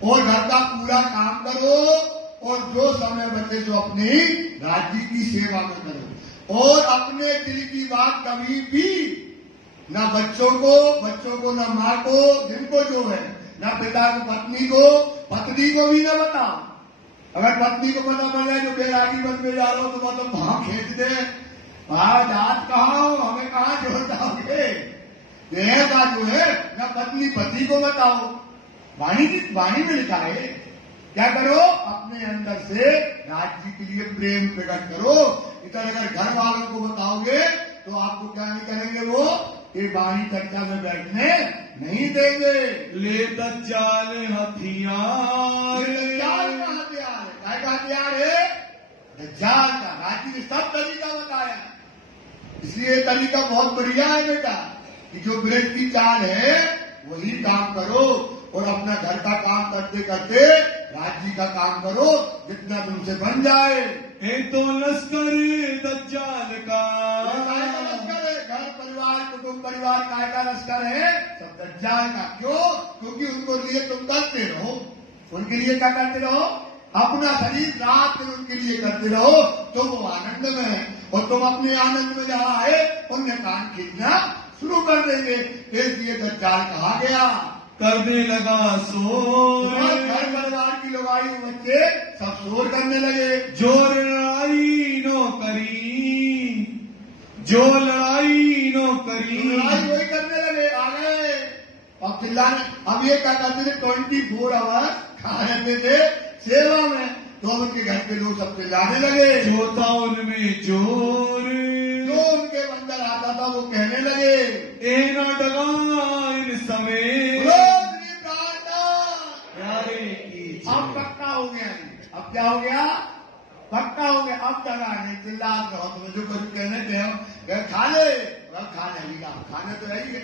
और घर का पूरा काम करो, और जो समय बचे जो अपनी राज्य की सेवा में करो। और अपने दिल की बात कभी भी न बच्चों को न माँ को, जिनको जो है, न पिता को, पत्नी को भी न बताओ। अगर पत्नी को पता पड़ जाए जो बैरागी बन में जा रहा हो तो मतलब वहां खींच दे, आज कहाँ हो, हमें कहाँ जोड़ जाओगे। यह बात जो है, न पत्नी पति को बताओ। वाणी में लिखा है क्या करो? अपने अंदर से राज्य के लिए प्रेम प्रकट करो। इधर अगर घर वालों को बताओगे तो आपको क्या नहीं करेंगे? वो ये वाणी चर्चा में बैठने नहीं देंगे। ले दज्जाल हथियार, दज्जाल का हथियार है। क्या का हथियार है? दज्जाल का। राज्य ने सब तरीका बताया, इसलिए तरीका बहुत बढ़िया है बेटा, कि जो ब्रज की चाल है वही काम करो, और अपना घर का काम करते करते राज्य का काम करो, जितना तुमसे बन जाए। ये तो लश्कर दज्जाल का। लश्कर है, घर परिवार कुटुंब परिवार का लश्कर है, सब दज्जाल का। क्यों? क्योंकि उनको लिए तुम करते रहो, उनके लिए क्या करते रहो? अपना शरीर रात दिन उनके लिए करते रहो, तो वो आनंद में है, और तुम अपने आनंद में जहाँ आए उन्हें कान खींचना शुरू कर देंगे। इसलिए दज्जाल कहा गया, करने लगा शोर, घर परिवार की लोगाई बच्चे सब शोर करने लगे। जो लड़ाई नो करी, जो लड़ाई नो करी, लड़ाई वही करने लगे, आ गए। अब चिल्लाने, अब ये क्या करते थे, 24 आवर्स खा रहते थे सेवा में, तो उनके घर के लोग सब चिल्लाने लगे। जो था उनमें जोर, जो उनके अंदर आता था वो कहने लगे, ए ना डगा इन समय अब पक्का हो गया। अब क्या हो गया? पक्का हो गया। अब डरा नहीं, चिल्ला रहो, तुम्हें जो कुछ कहने थे खा ले, खा लेगा, खाने तो है ही,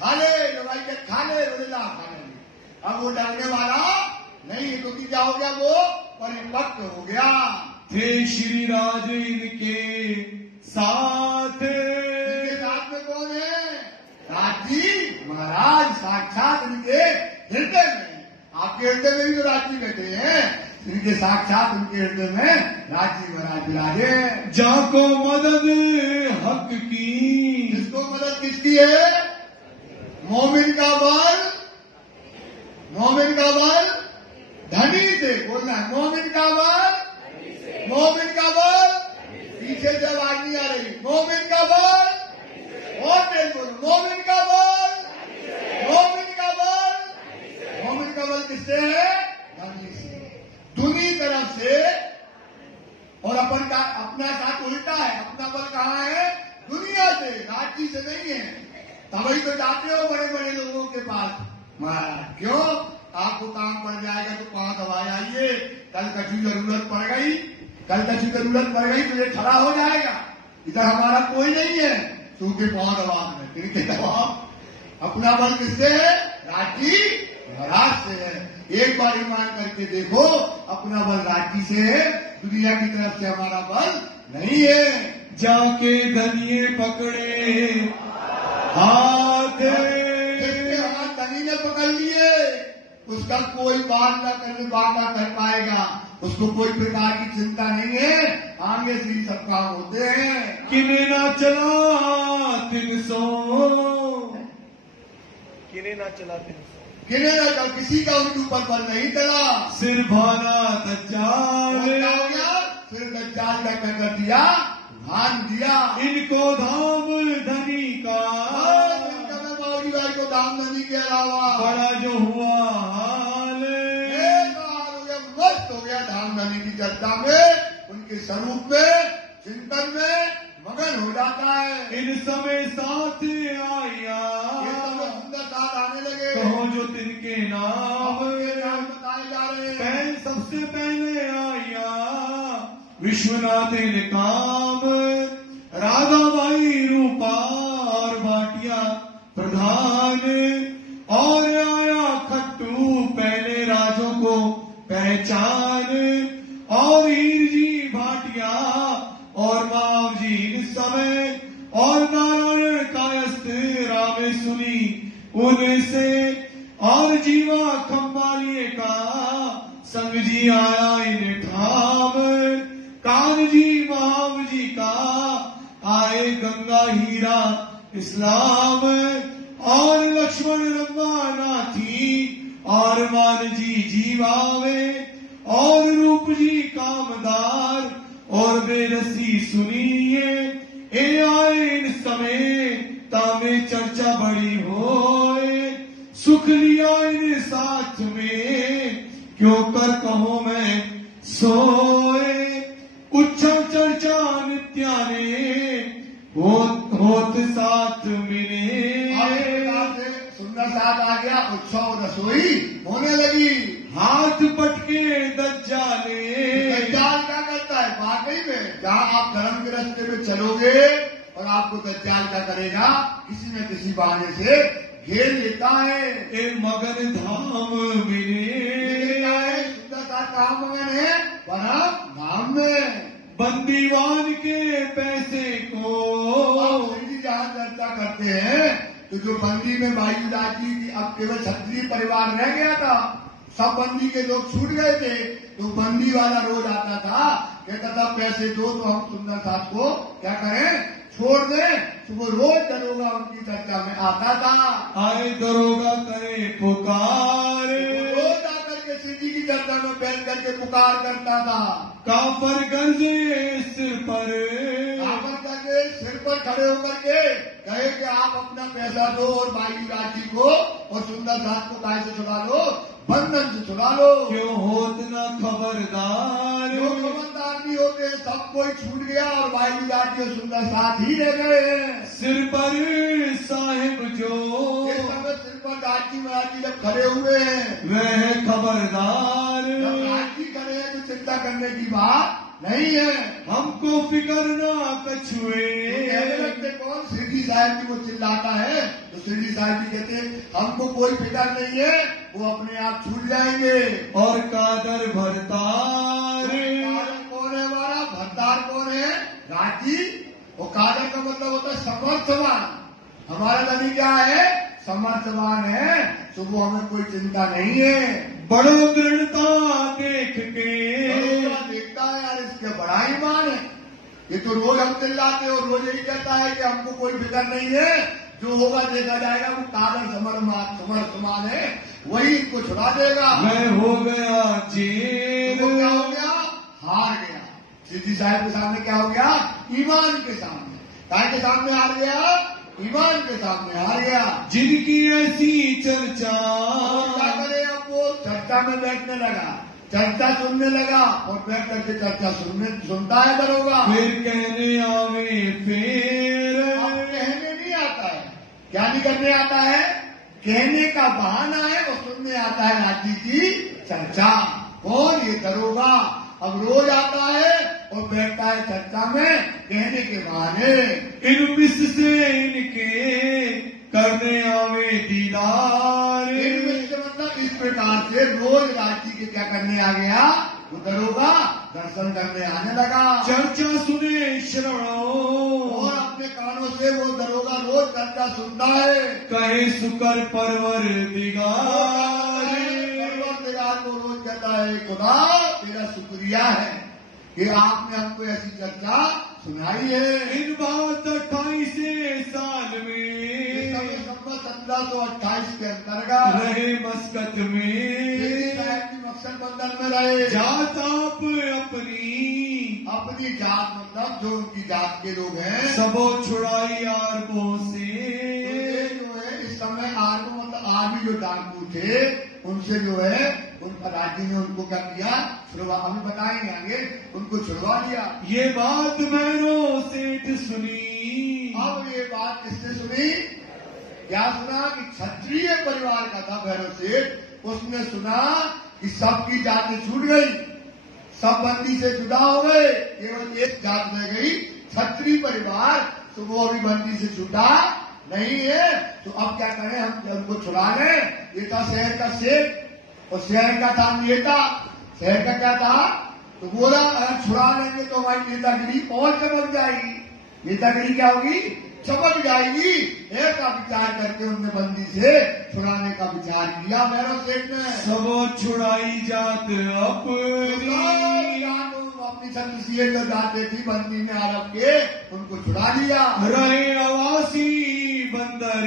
खा ले लोग, खा ले खाने। अब वो डरने वाला नहीं है, क्योंकि क्या हो गया, वो परिपक्व हो गया। थे श्री राज इनके साथ, इनके साथ में कौन है? राजी महाराज साक्षात इनके हृदय में। आपके हृदय में भी तो राजी बैठे हैं, इनके साक्षात उनके हृदय में राजी महाराज विराजे। जाको मदद हक की, इसको मदद किसकी है? मोमिन का बल, मोमिन का बल धनी से बोलना है। मोमिन का बल, मोमिन का बल, पीछे से आवाज नहीं आ रही। मोमिन का बल, और तेज बोलो, मोमिन का बल, मोमिन का बल, मोमिन का बल किससे है? धनी से, दुनी तरफ से। और अपन का अपना साथ उल्टा है, अपना बल कहाँ है? दुनिया से, राज्य से नहीं है। तभी तो जाते हो बड़े बड़े लोगों के पास महाराज। क्यों? आपको काम पड़ जाएगा तो 5 दवाई आइए, कल कभी जरूरत पड़ गई, कल कभी जरूरत पड़ गई तो ये खड़ा हो जाएगा। इधर हमारा कोई नहीं है, सूखे 5 दवा में तिनके दवा। अपना बल किससे है? राजी महाराज से है। एक बार ईमान करके देखो, अपना बल राजी से है, दुनिया की तरफ से हमारा बल नहीं है। जाके धनिये पकड़े हाथ, हाथ धनी ने पकड़ लिए, उसका कोई बात ना कर पाएगा, उसको कोई प्रकार की चिंता नहीं है, आगे से ही सब काम होते हैं। किने ना चला 300, किने ना चला 300, किने ना चल, किसी का उनके ऊपर बल नहीं चला। सिर भाना दज्जाल, फिर दज्जाल का क्या कर दिया? भान दिया। इनको धाम धनी का, बाबूजी भाई को धाम धनी के अलावा बड़ा जो हुआ हाल, मस्त हो गया धाम धनी की चर्चा में, उनके स्वरूप में, चिंतन में मगन हो जाता है। इन समय साथ आया, ये समय सुंदर साथ आने लगे। कहो जो तिनके नाम बताए जा रहे हैं। सबसे पहले आया विश्वनाथ ने काम, राधाबाई रूपा और भाटिया प्रधान, और आया खट्टू पहले राजों को पहचान, और हीर जी भाटिया और माव जी इस समय, और नारायण कायस्थ रामे सुनी उनसे, और जीवा खम्बालिए का संग जी आया इन ठाम, कान जी महाव जी का आए गंगा हीरा इस्लाम, और लक्ष्मण रंगाना थी और मान जी जीवावे, और रूप जी कामदार और बेरसी सुनिए, ए आए इन समय तामे चर्चा बड़ी होए, सुख लिया इन साथ में क्यों कर कहो मैं सोए, उच्छल चर्चा नित्याने होत साथ मिले। सुंदर साथ आ गया, उत्सव रसोई होने लगी। हाथ पटके दज्जाले, दज्जाल क्या करता है? वाकई में जहाँ आप धर्म के रास्ते में चलोगे और आपको दज्जाल क्या करेगा? किसी न किसी बहाने से घेर लेता है। ए मगन धाम मिले, सुंदर साथ कहाँ मगन है? परम धाम में बंदीवान के पैसे को। जहाँ चर्चा करते हैं तो जो बंदी में बाईदास जी की अब केवल क्षत्रिय परिवार रह गया था, सब बंदी के लोग छूट गए थे, तो बंदी वाला रोज आता था, कहता था पैसे दो तो हम सुंदर साथ को क्या करें, छोड़ दें। तो वो रोज दरोगा उनकी चर्चा में आता था। आए दरोगा करे पुकार, रोज आकर के श्री जी की चर्चा में बैठ करके पुकार करता था। काफर गर्जे सिर पर, काफर करके सिर पर खड़े होकर के कहे कि आप अपना पैसा दो और बाईदास जी को और सुंदर साथ को गाय से छुड़ा लो, बंधन से छुड़ा लो। क्यों होत न खबरदार, जो खबरदार नहीं होते, सब कोई छूट गया और बाईदास जी सुंदर साथ ही रह गए हैं। सिर पर साहिब जो, इस समय सिर पर गाजी महाराज जी जब खड़े हुए हैं, वह खबरदार। जब गाजी खड़े हैं तो चिंता करने की बात नहीं है। हमको फिकर ना कछुए, कहने लगते कौन, शिरडी साहब जी को चिल्लाता है तो शिरडी साहब जी कहते हमको कोई फिक्र नहीं है, वो अपने आप छूट जाएंगे। और कादर भरतार, कादर कौन है हमारा, भरतार कौन है, गाजी। और कादर का मतलब होता है समर्थवान। हमारा नबी क्या है, समर्थवान है, तो वो हमें कोई चिंता नहीं है। बड़ो दृढ़ता देख के, देखता है यार इसके बड़ा ईमान है, ये तो रोज हम चिल्लाते और रोज यही कहता है कि हमको कोई फिक्र नहीं है, जो होगा देखा जाएगा। वो कादर समर्थमान है, वही इनको छुड़ा देगा। मैं हो गया जेल, तो क्या हो गया, हार गया। सिद्धि साहब के सामने क्या हो गया, ईमान के सामने, काय के सामने हार गया, ईमान के सामने हार गया। जिनकी ऐसी चर्चा, क्या करे, अब वो चर्चा में बैठने लगा, चर्चा सुनने लगा और बैठ करके चर्चा सुनता है दरोगा। फिर कहने आवे फिर, अब कहने नहीं आता है, क्या नहीं करने आता है, कहने का बहाना है, वो सुनने आता है राज्य की चर्चा। कौन, ये दरोगा। अब रोज आता है और बैठता है चर्चा में कहने के बहाने। इन मिस से इनके करने आवे दीदार, मतलब इस प्रकार से रोज राज्य के क्या करने आ गया, वो दरोगा दर्शन करने आने लगा। चर्चा सुने श्रवणों, और अपने कानों से वो दरोगा रोज चर्चा सुनता है। कहे सुकर परवर दिगार, को रोज कहता है खुदा तेरा शुक्रिया है कि आपने हमको ऐसी चर्चा सुनाई है। इन बात 28 साल में 1728 के अंतर्गत रहे मस्कत में, मकसद बंधन में रहे। जात आप अपनी जात मतलब जो उनकी जात के लोग हैं, सबो छुड़ाई आरबों से, जो है इस समय आर्मी मतलब आर्मी जो डाकू थे उनसे जो है उनका राज्य ने उनको क्या किया, छुड़वा, हमें बताएंगे आगे, उनको छुड़वा दिया। ये बात मैंने सेठ सुनी। अब ये बात किसने सुनी, क्या सुना कि क्षत्रिय परिवार का था भैरव सेठ, उसने सुना कि सबकी जातें छूट गई, सब बंदी से जुदा हो गए, केवल एक जात रह गई क्षत्रिय परिवार, तो वो अभी बंदी से छूटा नहीं है। तो अब क्या करें, हम उनको छुड़ा लें। ये था शहर का सेठ और शहर का था नेता। शहर का क्या था, तो बोला अगर छुड़ा लेंगे तो हमारी नेतागिरी और चमक जाएगी। नेतागिरी क्या होगी, चमक जाएगी। ऐसा विचार करके उनने बंदी से छुड़ाने का विचार किया भैरव सेठ ने। सबो छुड़ाई जात अपनी संतसीय जो जाते थी बंदी में अरब के, उनको छुड़ा लिया। रहे आवासी बंदर,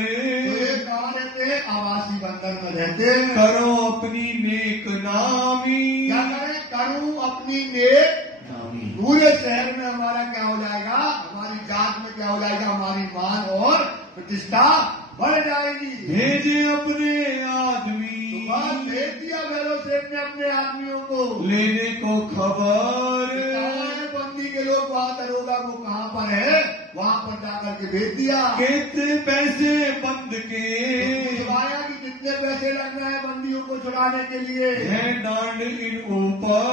कहाँ रहते हैं, आवासी बंदर में रहते हैं। करो अपनी नेक नामी, क्या करें, करूं अपनी नेक नामी। पूरे शहर में हमारा क्या हो जाएगा, हमारी जात में क्या हो जाएगा, हमारी मान और प्रतिष्ठा बढ़ जाएगी। भेजे अपने आदमी, भेज दिया भैरव सेठ ने अपने आदमियों को लेने को खबर। बंदी के लोग वहाँ दरोगा वो कहाँ पर है, वहाँ पर जाकर के भेज दिया। कितने पैसे बंद के, छुड़ाया कि कितने पैसे लगना है बंदियों को छुड़ाने के लिए, है डांड इन ऊपर।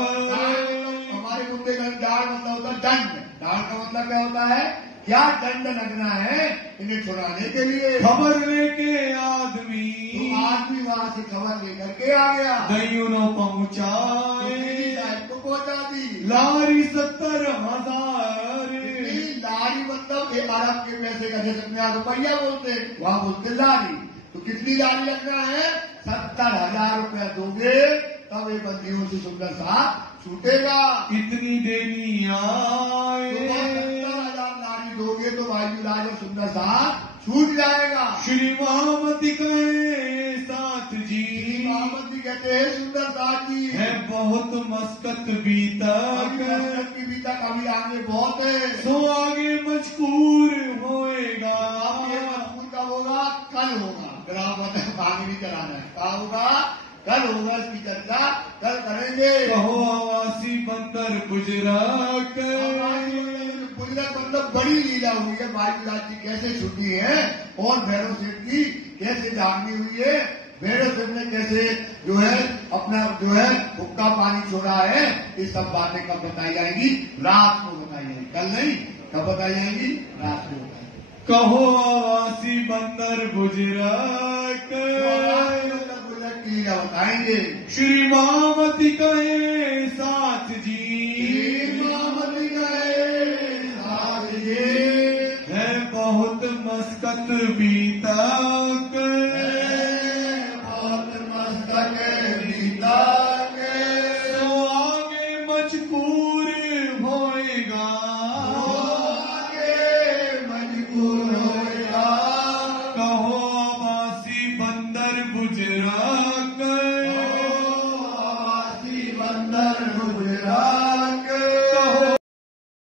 हमारे मुद्दे का डांड मतलब होता है दंड। डांड का मतलब क्या होता है, क्या दंड लगना है इन्हें छुड़ाने के लिए। खबर लेके आदमी, तो आदमी वहाँ से खबर लेकर के आ गया, दयूनो पहुँचाए, साहब को पहुंचा दी। लारी 70,000। लारी मतलब 1 अरब के पैसे का, जैसे अपने यहाँ रुपया बोलते वहां बोलते लारी। तो कितनी लारी लगना है? 70,000 रुपया दोगे तब ये बंदियों से सुंदर साथ छूटेगा। इतनी देनी आए। 70,000 लारी दोगे तो भाई विलाज और सुंदर साथ छूट जाएगा। श्री महामती कहे साथ जी। महामती कहते हैं सुंदर साथ जी है बहुत मस्कत बीता। की बीता कभी आगे बहुत है। सो आगे मजकूर होएगा। मजकूर कब होगा? कल होगा। ग्राम भागी नहीं कराना है। कहा होगा? कल होगा। इसकी चर्चा कल करेंगे। कहो आवासी बंदर गुजरात। गुजरात मतलब बड़ी लीला हुई है। भाई विलास जी कैसे छुट्टी है और भैरव सेठ की कैसे जागनी हुई है। भैरव सेठ ने कैसे जो है अपना जो है हुक्का पानी छोड़ा है। ये सब बातें कब बताई जाएंगी? रात को बताई जाएंगी। कल नहीं, कब बताई जाएंगी? रात को। कहो आवासी बंदर गुजरात। लीला बताएंगे। श्री महामती कहे साथ जी। महामती कहे साथ जी है बहुत मस्कत बीता। बहुत मस्तक बीता तो आगे मजबूर होएगा। आगे मजबूर होएगा। कहो आवासी बंदर गुजरात। आवासी बंदर